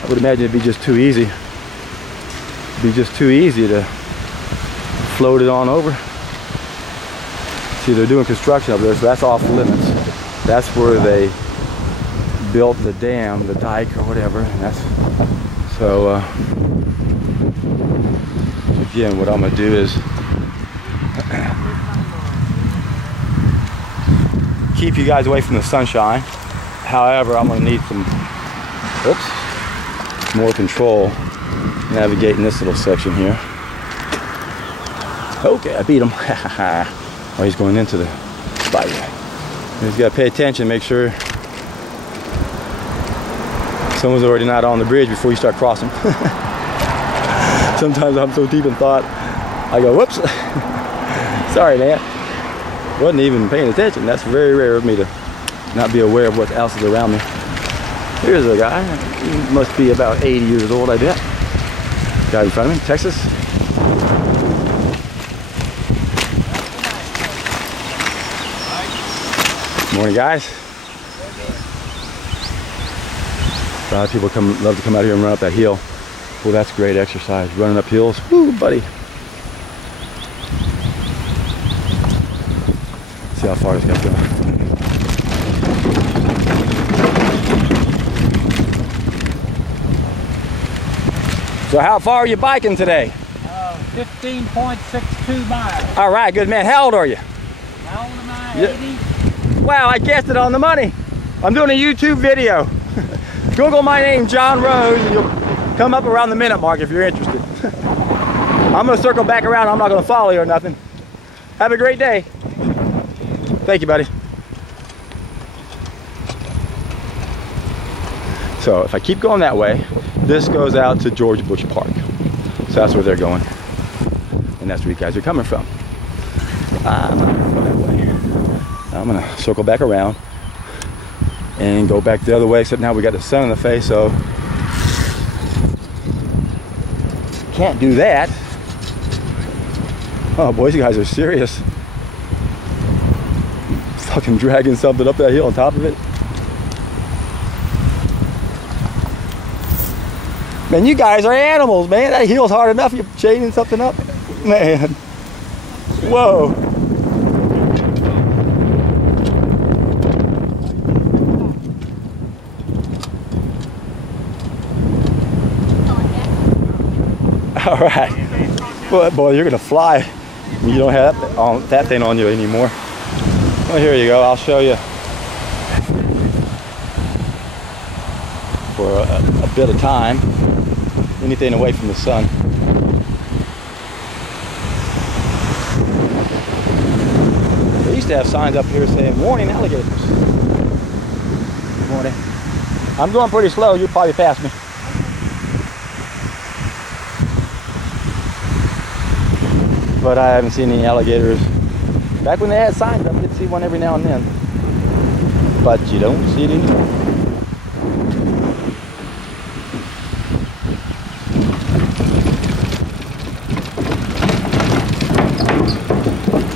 would imagine it'd be just too easy. It'd be just too easy to float it on over. See, they're doing construction up there, so that's off limits. That's where they built the dam, the dike or whatever. And that's so. Again, what I'm gonna do is keep you guys away from the sunshine. However, I'm gonna need some more control navigating this little section here. Okay, I beat him. Oh, he's going into the bayou. He's got to pay attention, make sure someone's already not on the bridge before you start crossing. Sometimes I'm so deep in thought, I go, whoops. Sorry, man. Wasn't even paying attention. That's very rare of me to not be aware of what else is around me. Here's a guy. He must be about 80 years old, I bet. Guy in front of me, Texas. Morning, guys. A lot of people love to come out here and run up that hill. Well, that's great exercise. Running up hills. Woo, buddy. See how far this guy's going. So how far are you biking today? 15.62 miles. All right, good man. How old are you? How old am I? 80? Wow, I guessed it on the money. I'm doing a YouTube video. Google my name, John Rose, and you'll come up around the minute mark if you're interested. I'm gonna circle back around. I'm not gonna follow you or nothing. Have a great day. Thank you, buddy. So if I keep going that way, this goes out to George Bush Park. So that's where they're going. And that's where you guys are coming from. I'm not gonna go that way. I'm gonna circle back around and go back the other way, except now we got the sun in the face, so can't do that. Oh boy, these guys are serious. Fucking dragging something up that hill on top of it. Man, you guys are animals, man. That hill's hard enough. You're chaining something up. Man. Whoa. All right. Boy, you're gonna fly. You don't have that thing on you anymore. Well, here you go. I'll show you for a bit of time. Anything away from the sun. They used to have signs up here saying, "Warning, alligators." Good morning. I'm going pretty slow. You'll probably pass me. But I haven't seen any alligators. Back when they had signs up, you'd see one every now and then. But you don't see it anymore.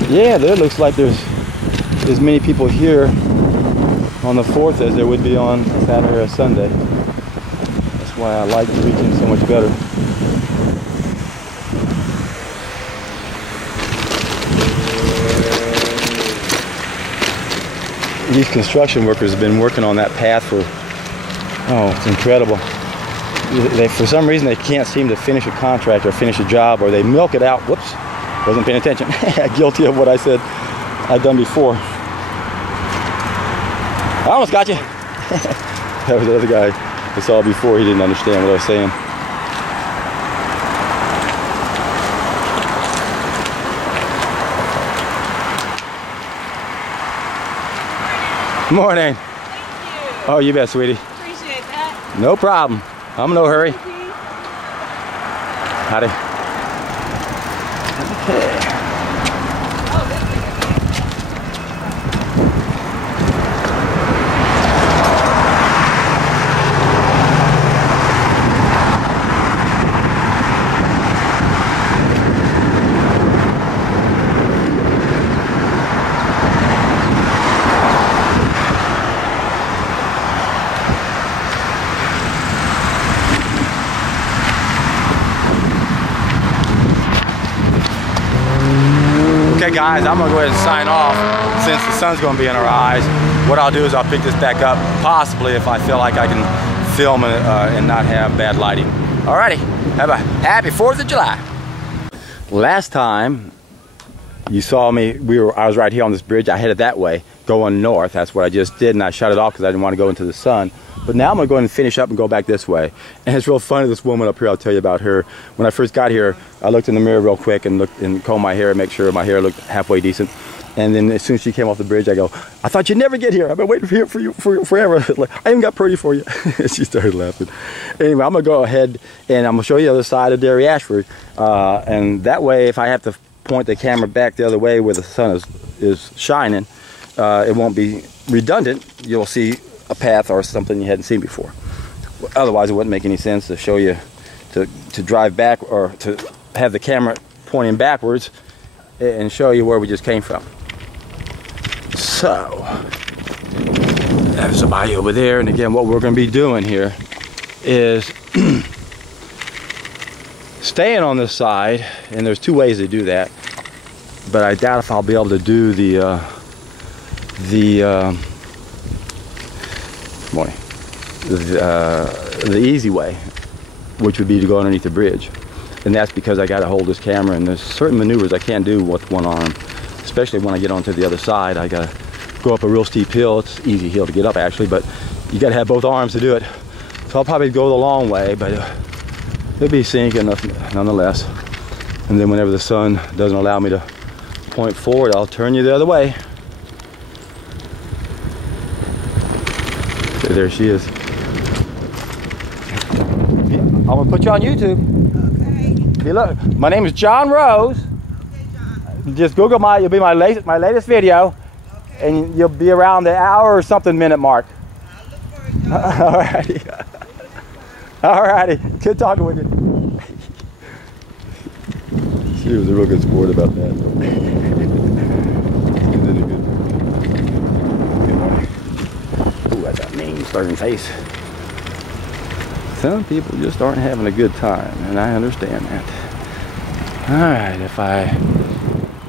Yeah, there looks like there's as many people here on the 4th as there would be on Saturday or Sunday. That's why I like the weekend so much better. These construction workers have been working on that path for, oh, it's incredible. For some reason, they can't seem to finish a contract or finish a job, or they milk it out. Whoops, wasn't paying attention. Guilty of what I said I'd done before. I almost got you. That was the other guy I saw before, he didn't understand what I was saying. Morning. Thank you. Oh, you bet, sweetie. Appreciate that. No problem. I'm in no hurry. Howdy. Okay. Okay guys, I'm gonna go ahead and sign off since the sun's gonna be in our eyes. What I'll do is I'll pick this back up, possibly if I feel like I can film it and not have bad lighting. Alrighty, have a happy 4th of July. Last time you saw me, I was right here on this bridge. I headed that way, going north. That's what I just did, and I shut it off because I didn't want to go into the sun. But now I'm gonna go ahead and finish up and go back this way. And it's real funny, this woman up here, I'll tell you about her. When I first got here, I looked in the mirror real quick and looked and combed my hair and make sure my hair looked halfway decent. And then as soon as she came off the bridge, I go, I thought you'd never get here. I've been waiting here for you forever. Like, I even got pretty for you. She started laughing. Anyway, I'm gonna go ahead and I'm gonna show you the other side of Dairy Ashford. And that way, if I have to point the camera back the other way where the sun is shining, it won't be redundant. You'll see a path or something you hadn't seen before. Otherwise, it wouldn't make any sense to show you to drive back or to have the camera pointing backwards and show you where we just came from. So there's a bayou over there, and again, what we're going to be doing here is staying on this side, and there's two ways to do that, but I doubt if I'll be able to do the easy way, which would be to go underneath the bridge. And that's because I got to hold this camera, and there's certain maneuvers I can't do with one arm, especially when I get onto the other side. I got to go up a real steep hill. It's an easy hill to get up actually, but you got to have both arms to do it. So I'll probably go the long way, but it'll be scenic enough nonetheless. And then whenever the sun doesn't allow me to point forward, I'll turn you the other way. So there she is. I'm gonna put you on YouTube. Okay. Hey, look, my name is John Rose. Okay, John. Just Google you'll be my latest video, okay. And you'll be around the hour or something minute mark. I'll look for it, John. Alrighty. Alrighty. Good talking with you. She was a real good sport about that. Ooh, I got mean starting face. Some people just aren't having a good time, and I understand that. Alright, if I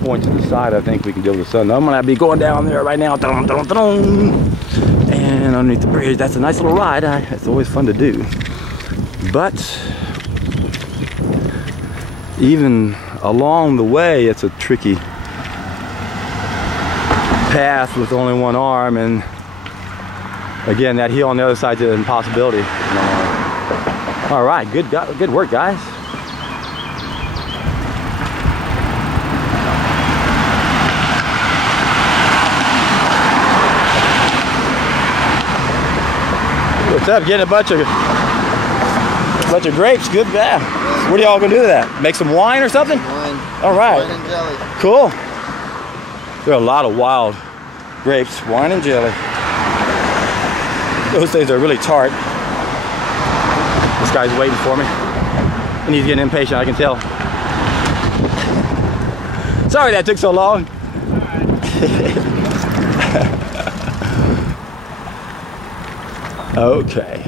point to the side, I think we can deal with the sun. I'm gonna be going down there right now. And underneath the bridge, that's a nice little ride. It's always fun to do. But even along the way, it's a tricky path with only one arm, and again, that hill on the other side is an impossibility. All right, good work, guys. What's up? Getting a bunch of grapes. Good. Yeah. What are y'all gonna do with that? Make some wine or something? Wine. All right. Wine and jelly. Cool. There are a lot of wild grapes. Wine and jelly. Those things are really tart. This guy's waiting for me, and he's getting impatient, I can tell. Sorry that took so long. Okay.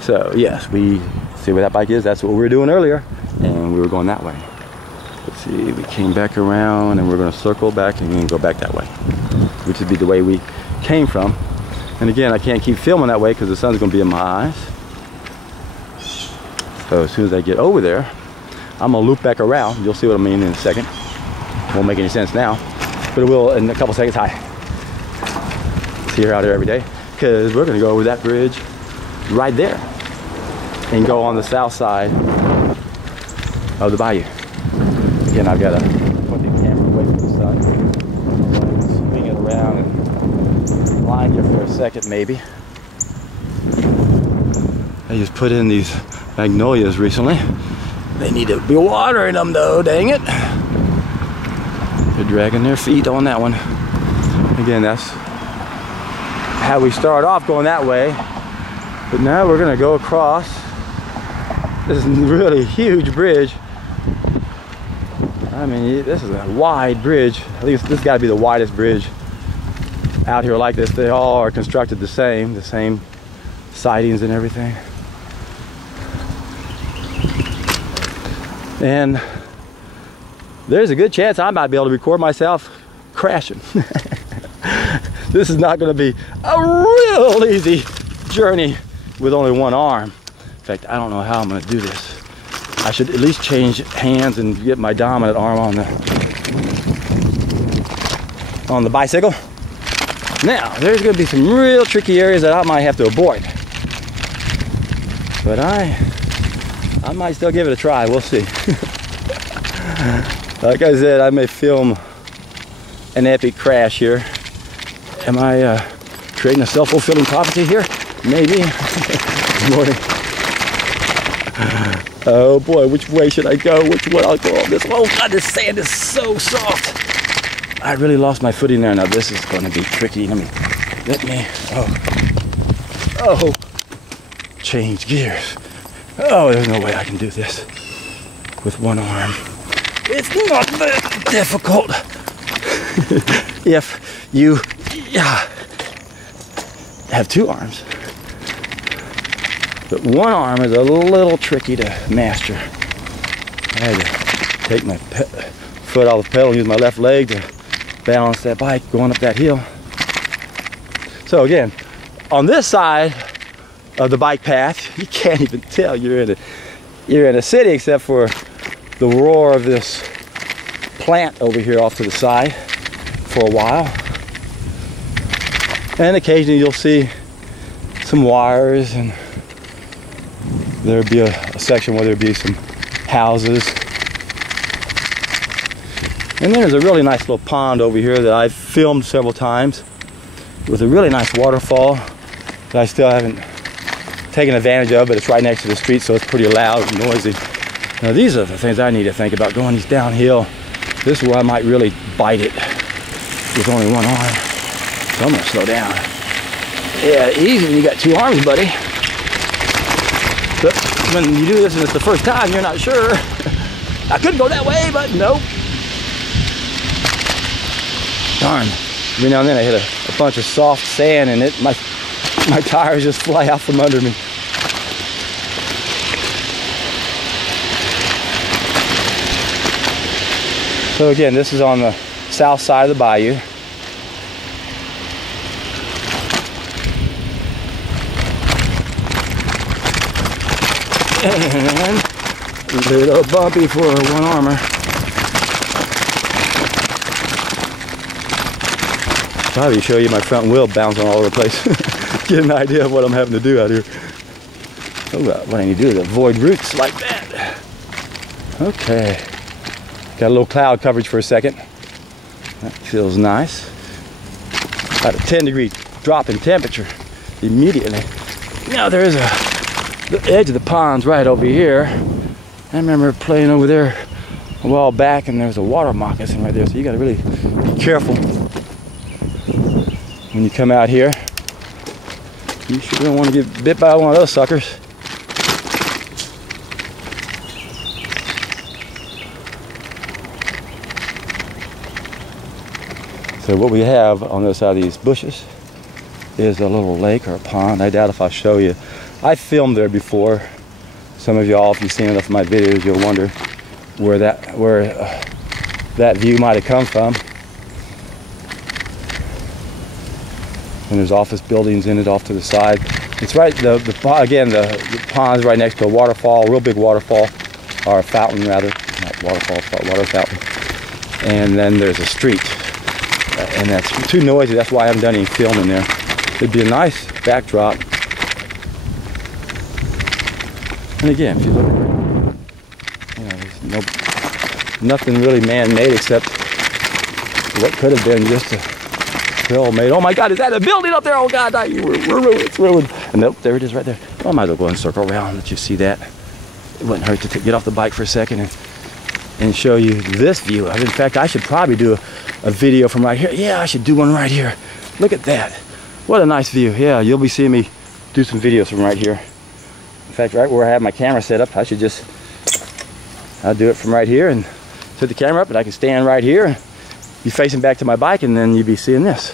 So yes, we see where that bike is. That's what we were doing earlier, and we were going that way. Let's see, we came back around, and we're going to circle back and then go back that way, which would be the way we came from. And again, I can't keep filming that way because the sun's going to be in my eyes. So as soon as I get over there, I'm gonna loop back around. You'll see what I mean in a second. Won't make any sense now, but it will in a couple seconds. Hi. See her out there every day, because we're gonna go over that bridge right there and go on the south side of the bayou. Again, I've got to put the camera away from the sun, swing it around and line here for a second maybe. I just put in these magnolias recently. They need to be watering them though, dang it. They're dragging their feet on that one. Again, that's how we start off, going that way. But now we're gonna go across this really huge bridge. I mean, this is a wide bridge. I think this got to be the widest bridge out here like this. They all are constructed the same sidings and everything. And there's a good chance I might be able to record myself crashing. This is not going to be a real easy journey with only one arm. In fact, I don't know how I'm going to do this. I should at least change hands and get my dominant arm on the bicycle. Now, there's going to be some real tricky areas that I might have to avoid. But I might still give it a try. We'll see. Like I said, I may film an epic crash here. Am I creating a self-fulfilling prophecy here? Maybe. Good morning. Oh boy, which way should I go? Which way I'll go on this? Oh God, this sand is so soft. I really lost my footing there. Now this is going to be tricky. Oh, change gears. Oh, there's no way I can do this with one arm. It's not that difficult if you have two arms. But one arm is a little tricky to master. I had to take my foot off the pedal and use my left leg to balance that bike going up that hill. So again, on this side of the bike path, you can't even tell you're in a city except for the roar of this plant over here off to the side for a while. And occasionally you'll see some wires, and there'll be a section where there'll be some houses. And there's a really nice little pond over here that I've filmed several times with a really nice waterfall that I still haven't taken advantage of, but it's right next to the street, so it's pretty loud and noisy. Now these are the things I need to think about going these downhill. This is where I might really bite it with only one arm. So I'm gonna slow down. Yeah, easy when you got two arms, buddy. But when you do this and it's the first time, you're not sure. I could go that way, but nope. Darn. Every now and then I hit a bunch of soft sand and my tires just fly out from under me. So again, this is on the south side of the bayou. And a little bumpy for a one-armer. Probably show you my front wheel bouncing all over the place. Get an idea of what I'm having to do out here. Oh, what I need to do is avoid roots like that. Okay. Got a little cloud coverage for a second. That feels nice. About a 10-degree drop in temperature immediately. Now there is the edge of the pond's right over here. I remember playing over there a while back, and there was a water moccasin right there, so you got to really be careful when you come out here. You sure don't want to get bit by one of those suckers. So what we have on the other side of these bushes is a little lake or a pond. I doubt if I'll show you. I filmed there before. Some of y'all, if you've seen enough of my videos, you'll wonder where that view might have come from. And there's office buildings in it off to the side. It's right, the pond's right next to a waterfall, a real big waterfall, or a fountain rather, not waterfall, it's called water fountain. And then there's a street, and that's too noisy. That's why I haven't done any filming there. It'd be a nice backdrop And again, if you look, you know, there's nothing really man-made except what could have been just a trail made. Oh my God, is that a building up there? Oh God, we're ruined, it's ruined. And nope, there it is right there. Well, I might as well go and circle around and let you see that. It wouldn't hurt to get off the bike for a second and show you this view. In fact, I should probably do a video from right here. Yeah, I should do one right here. Look at that. What a nice view. Yeah, you'll be seeing me do some videos from right here. In fact, right where I have my camera set up, I'll do it from right here and set the camera up, and I can stand right here and be facing back to my bike, and then you'd be seeing this.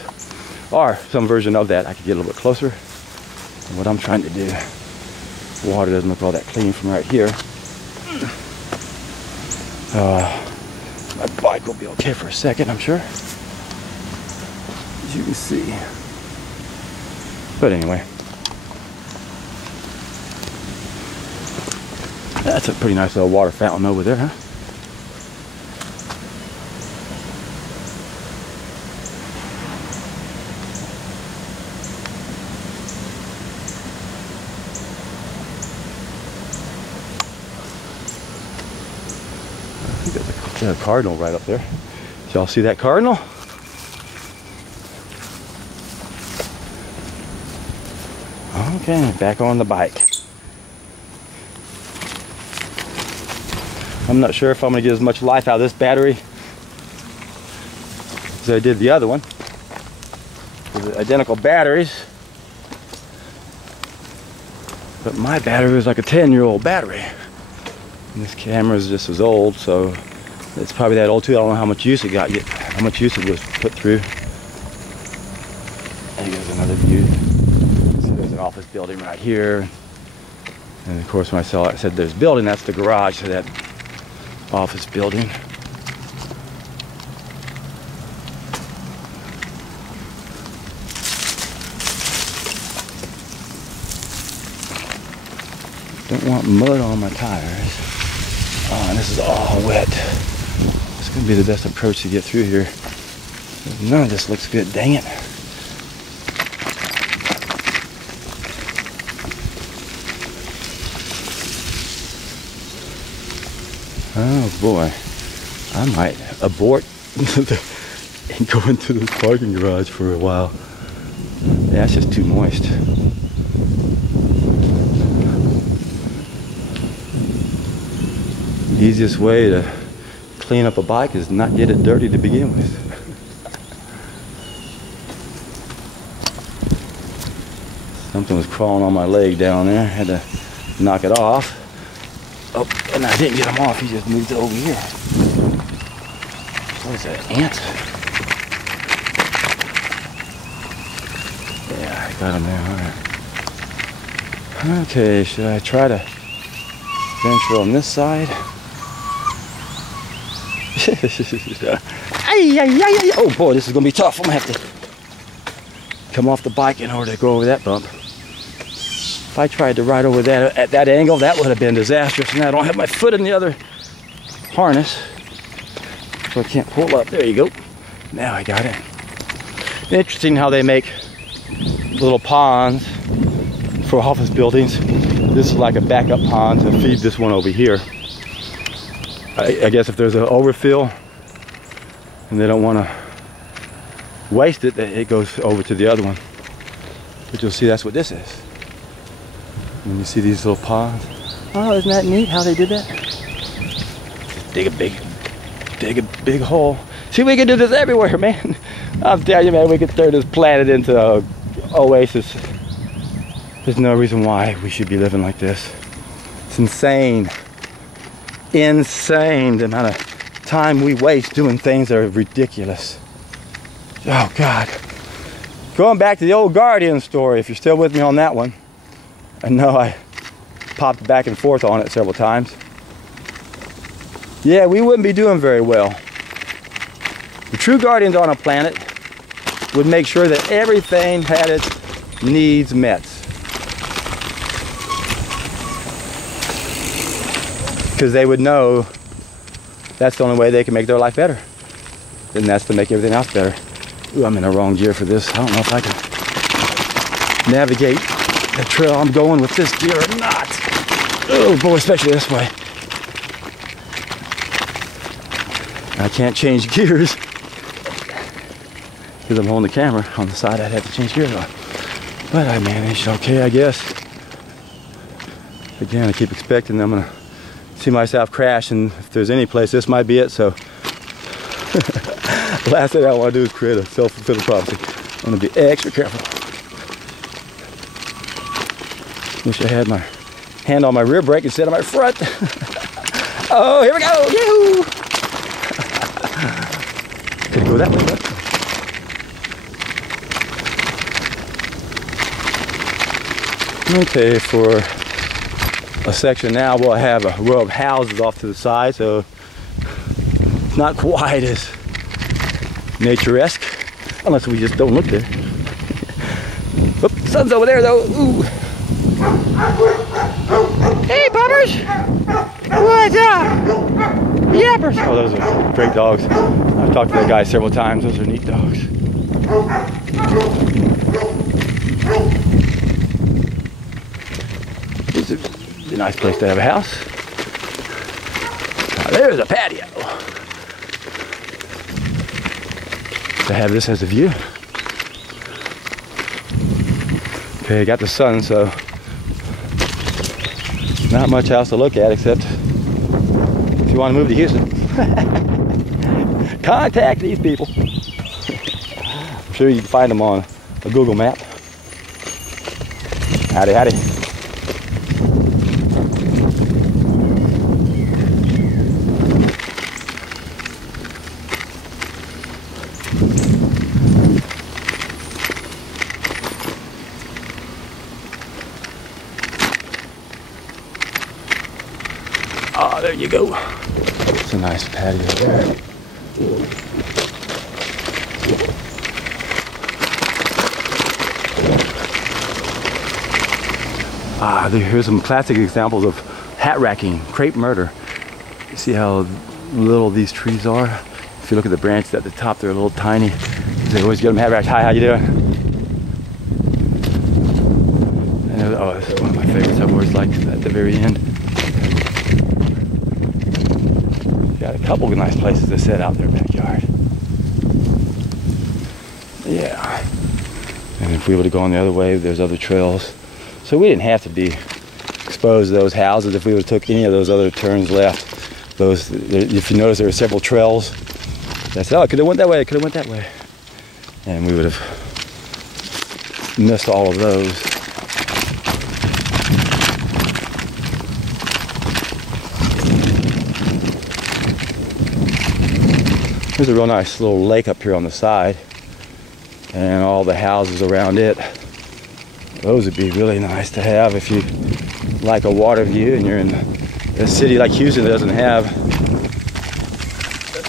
Or some version of that. I could get a little bit closer. And what I'm trying to do, the water doesn't look all that clean from right here. My bike will be okay for a second, I'm sure. As you can see. But anyway. That's a pretty nice little water fountain over there, huh? I think there's a cardinal right up there. Did y'all see that cardinal? Okay, back on the bike. I'm not sure if I'm going to get as much life out of this battery as I did the other one. They're identical batteries. But my battery was like a 10-year-old battery. And this camera is just as old, so it's probably that old too. I don't know how much use it got yet, how much use it was put through. And here's another view. So there's an office building right here. And of course when I said there's a building, that's the garage to that office building. Don't want mud on my tires. Oh, and this is all wet. It's going to be the best approach to get through here. None of this looks good, dang it. Oh boy, I might abort and go into this parking garage for a while. Yeah, it's just too moist. The easiest way to clean up a bike is not get it dirty to begin with. Something was crawling on my leg down there. I had to knock it off. Oh, and I didn't get him off. He just moved over here. What is that, ant? Yeah, I got him there. All right. Okay, should I try to venture on this side? Oh boy, this is gonna be tough. I'm gonna have to come off the bike in order to go over that bump. If I tried to ride over that at that angle, that would have been disastrous. And I don't have my foot in the other harness, so I can't pull up. There you go. Now I got it. Interesting how they make little ponds for office buildings. This is like a backup pond to feed this one over here. I guess if there's an overfill and they don't want to waste it, it goes over to the other one. But you'll see that's what this is. And you see these little ponds. Oh, isn't that neat how they did that? Just dig a big hole. See, we can do this everywhere, man. I'm telling you, man, we could turn this planet into an oasis. There's no reason why we should be living like this. It's insane. Insane the amount of time we waste doing things that are ridiculous. Oh God. Going back to the old Guardian story, if you're still with me on that one. I know I popped back and forth on it several times. Yeah, we wouldn't be doing very well. The true guardians on a planet would make sure that everything had its needs met. Because they would know that's the only way they can make their life better. And that's to make everything else better. Ooh, I'm in the wrong gear for this. I don't know if I can navigate the trail I'm going with this gear or not. Oh boy, especially this way. I can't change gears because I'm holding the camera on the side. I'd have to change gears on. But I managed okay, I guess. Again, I keep expecting I'm gonna see myself crash, and if there's any place, this might be it. So the last thing I want to do is create a self-fulfilling prophecy. I'm gonna be extra careful. Wish I had my hand on my rear brake instead of my front. Oh, here we go! Yahoo! Could go that way, but okay, for a section now we'll have a row of houses off to the side, so it's not quite as nature-esque, unless we just don't look there. Oop, the sun's over there though. Ooh. Hey, puppers! What's up? Yappers! Oh, those are great dogs. I've talked to that guy several times. Those are neat dogs. It's a nice place to have a house. Now, there's a patio. To have this as a view. Okay, got the sun, so not much else to look at except if you want to move to Houston. Contact these people. I'm sure you can find them on a Google map. Howdy, howdy. Oh, there you go. It's a nice patio there. Here's some classic examples of hat racking, crepe murder. You see how little these trees are? If you look at the branches at the top, they're a little tiny. They always get them hat racked. Hi, how you doing? Oh, this is one of my favorites. I've always liked at the very end. Got a couple of nice places to sit out in their backyard. Yeah. And if we were to go on the other way, there's other trails. So we didn't have to be exposed to those houses if we would have took any of those other turns left. Those, if you notice, there are several trails. That's, oh, I could have went that way, I could have went that way. And we would have missed all of those. There's a real nice little lake up here on the side, and all the houses around it. Those would be really nice to have if you like a water view and you're in a city like Houston that doesn't have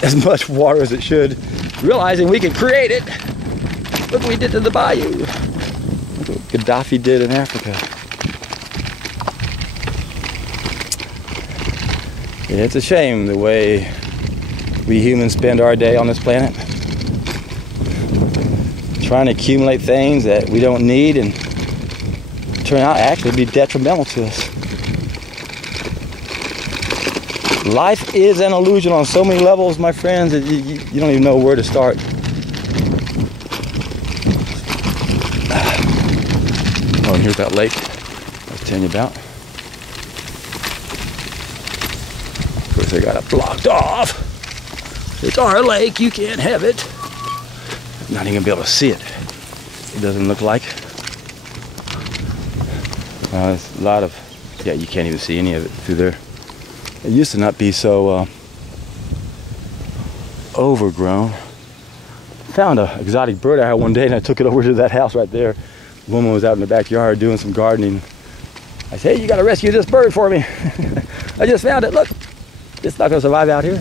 as much water as it should. Realizing we can create it. Look what we did to the Bayou. Look what Gaddafi did in Africa. Yeah, it's a shame the way we humans spend our day on this planet. Trying to accumulate things that we don't need and turn out actually be detrimental to us. Life is an illusion on so many levels, my friends, that you don't even know where to start. Oh, and here's that lake I was telling you about. Of course, they got it blocked off. It's our lake, you can't have it. I'm not even gonna be able to see it. It doesn't look like. There's a lot of, yeah, you can't even see any of it through there. It used to not be so overgrown. Found an exotic bird I had one day and I took it over to that house right there. The woman was out in the backyard doing some gardening. I said, hey, you gotta rescue this bird for me. I just found it, look. It's not gonna survive out here.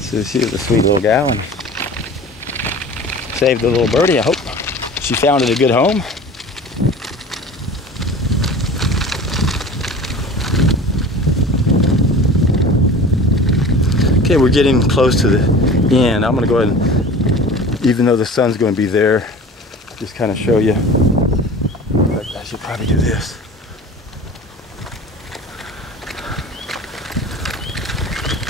So she was a sweet little gal and saved the little birdie, I hope. She found it a good home. Okay, we're getting close to the end. I'm gonna go ahead and, even though the sun's gonna be there, just kind of show you. I should probably do this.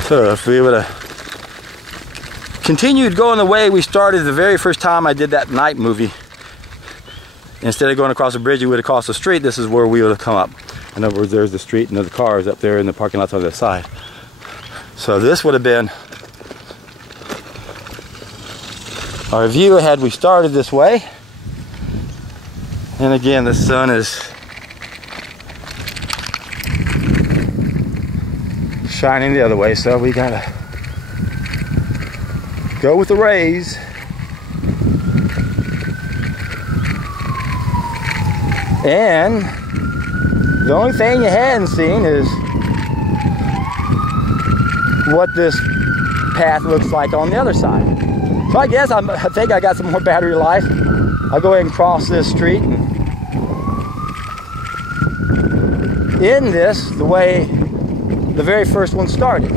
So if we would have continued going the way we started the very first time I did that night movie, instead of going across the bridge, we would have crossed the street. This is where we would have come up. In other words, there's the street and the cars up there in the parking lots on the other side. So this would have been our view had we started this way. And again, the sun is shining the other way, so we gotta go with the rays. And the only thing you hadn't seen is what this path looks like on the other side. So I guess I think I got some more battery life. I'll go ahead and cross this street and end this the way the very first one started.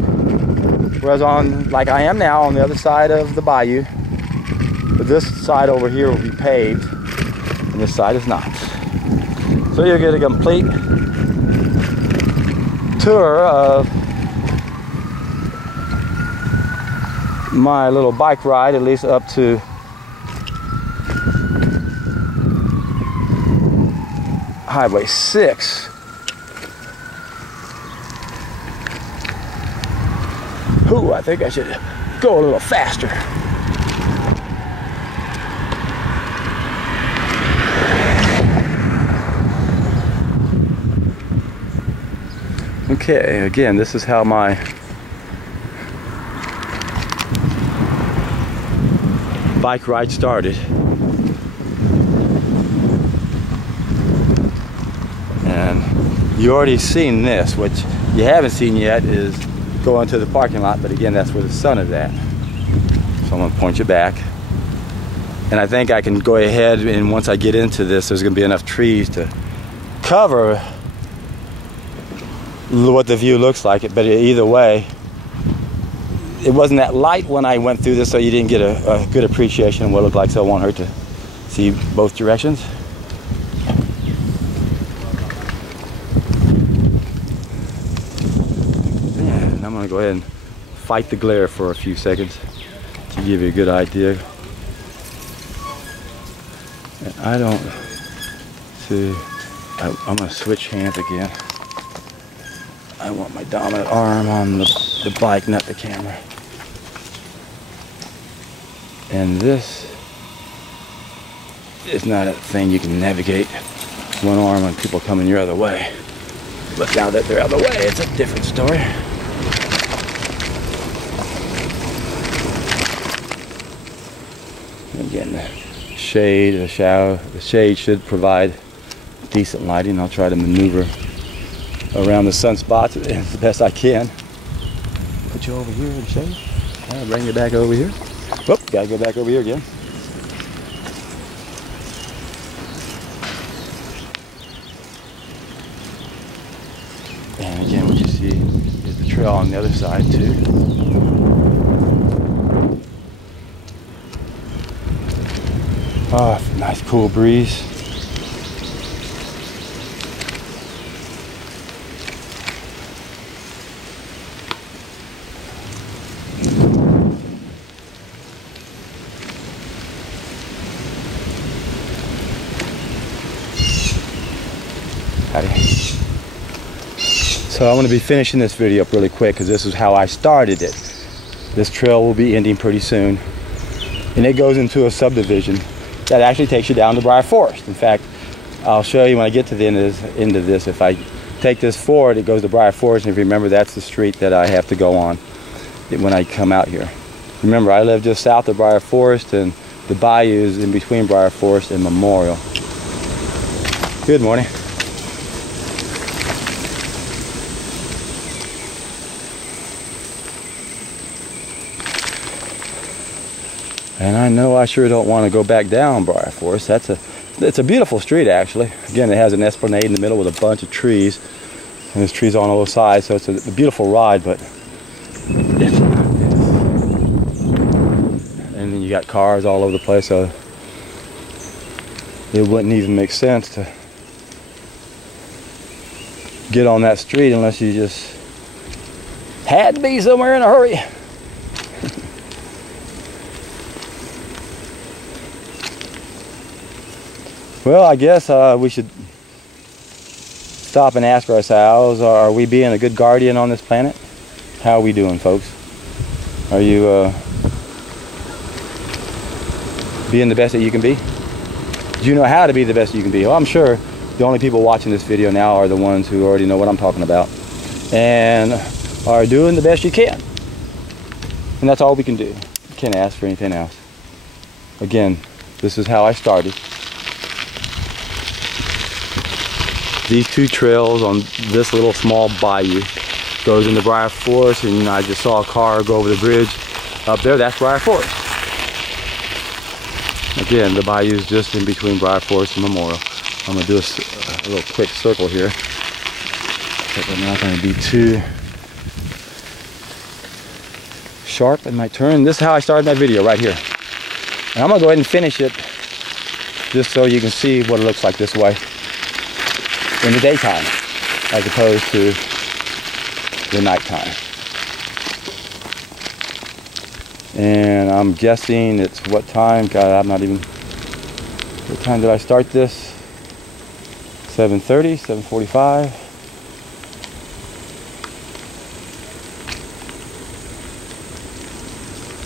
Whereas on, like I am now, on the other side of the bayou. But this side over here will be paved, and this side is not. So you'll get a complete tour of my little bike ride, at least up to Highway 6. Ooh, I think I should go a little faster. Okay, again, this is how my bike ride started. And you already seen this. What you haven't seen yet is going to the parking lot, but again, that's where the sun is at. So I'm gonna point you back. And I think I can go ahead, and once I get into this, there's gonna be enough trees to cover what the view looks like. But either way, it wasn't that light when I went through this, so you didn't get a good appreciation of what it looked like, so it won't hurt to see both directions. And I'm gonna go ahead and fight the glare for a few seconds to give you a good idea. And I don't see, I'm gonna switch hands again. I want my dominant arm on the bike, not the camera. And this is not a thing you can navigate one arm when people coming your other way. But now that they're out of the way, it's a different story. Again, the shade, the shade should provide decent lighting. I'll try to maneuver around the sunspots as best I can. Put you over here in the shade. I'll bring you back over here. Whoop, gotta go back over here again. And again, what you see is the trail on the other side too. Oh, nice cool breeze. So I'm going to be finishing this video up really quick because this is how I started it. This trail will be ending pretty soon, and it goes into a subdivision that actually takes you down to Briar Forest. In fact, I'll show you when I get to the end of this. If I take this forward, it goes to Briar Forest, and if you remember, that's the street that I have to go on when I come out here. Remember, I live just south of Briar Forest, and the bayou is in between Briar Forest and Memorial. Good morning. And I know I sure don't want to go back down Briar Forest. It's a beautiful street, actually. Again, it has an esplanade in the middle with a bunch of trees, and there's trees on all sides, so it's a beautiful ride. But it's not this. And then you got cars all over the place, so it wouldn't even make sense to get on that street unless you just Had to be somewhere in a hurry. Well, I guess we should stop and ask ourselves, are we being a good guardian on this planet? How are we doing, folks? Are you being the best that you can be? Do you know how to be the best you can be? Well, I'm sure the only people watching this video now are the ones who already know what I'm talking about and are doing the best you can. And that's all we can do. You can't ask for anything else. Again, this is how I started. These two trails on this little small bayou goes into Briar Forest, and I just saw a car go over the bridge up there. That's Briar Forest. Again, the bayou is just in between Briar Forest and Memorial. I'm going to do a little quick circle here. But I'm not going to be too sharp in my turn. This is how I started my video right here. And I'm going to go ahead and finish it just so you can see what it looks like this way in the daytime as opposed to the nighttime. And I'm guessing it's what time? God, I'm not even... What time did I start this? 7:30, 7:45.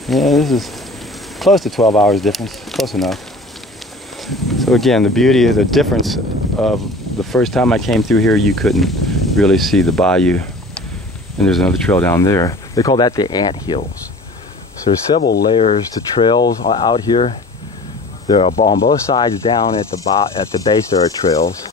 Yeah, this is close to 12 hours difference. Close enough. So again, the beauty of the difference of the first time I came through here, you couldn't really see the bayou. And there's another trail down there. They call that the ant hills. So there's several layers to trails out here. There are on both sides down at the base there are trails.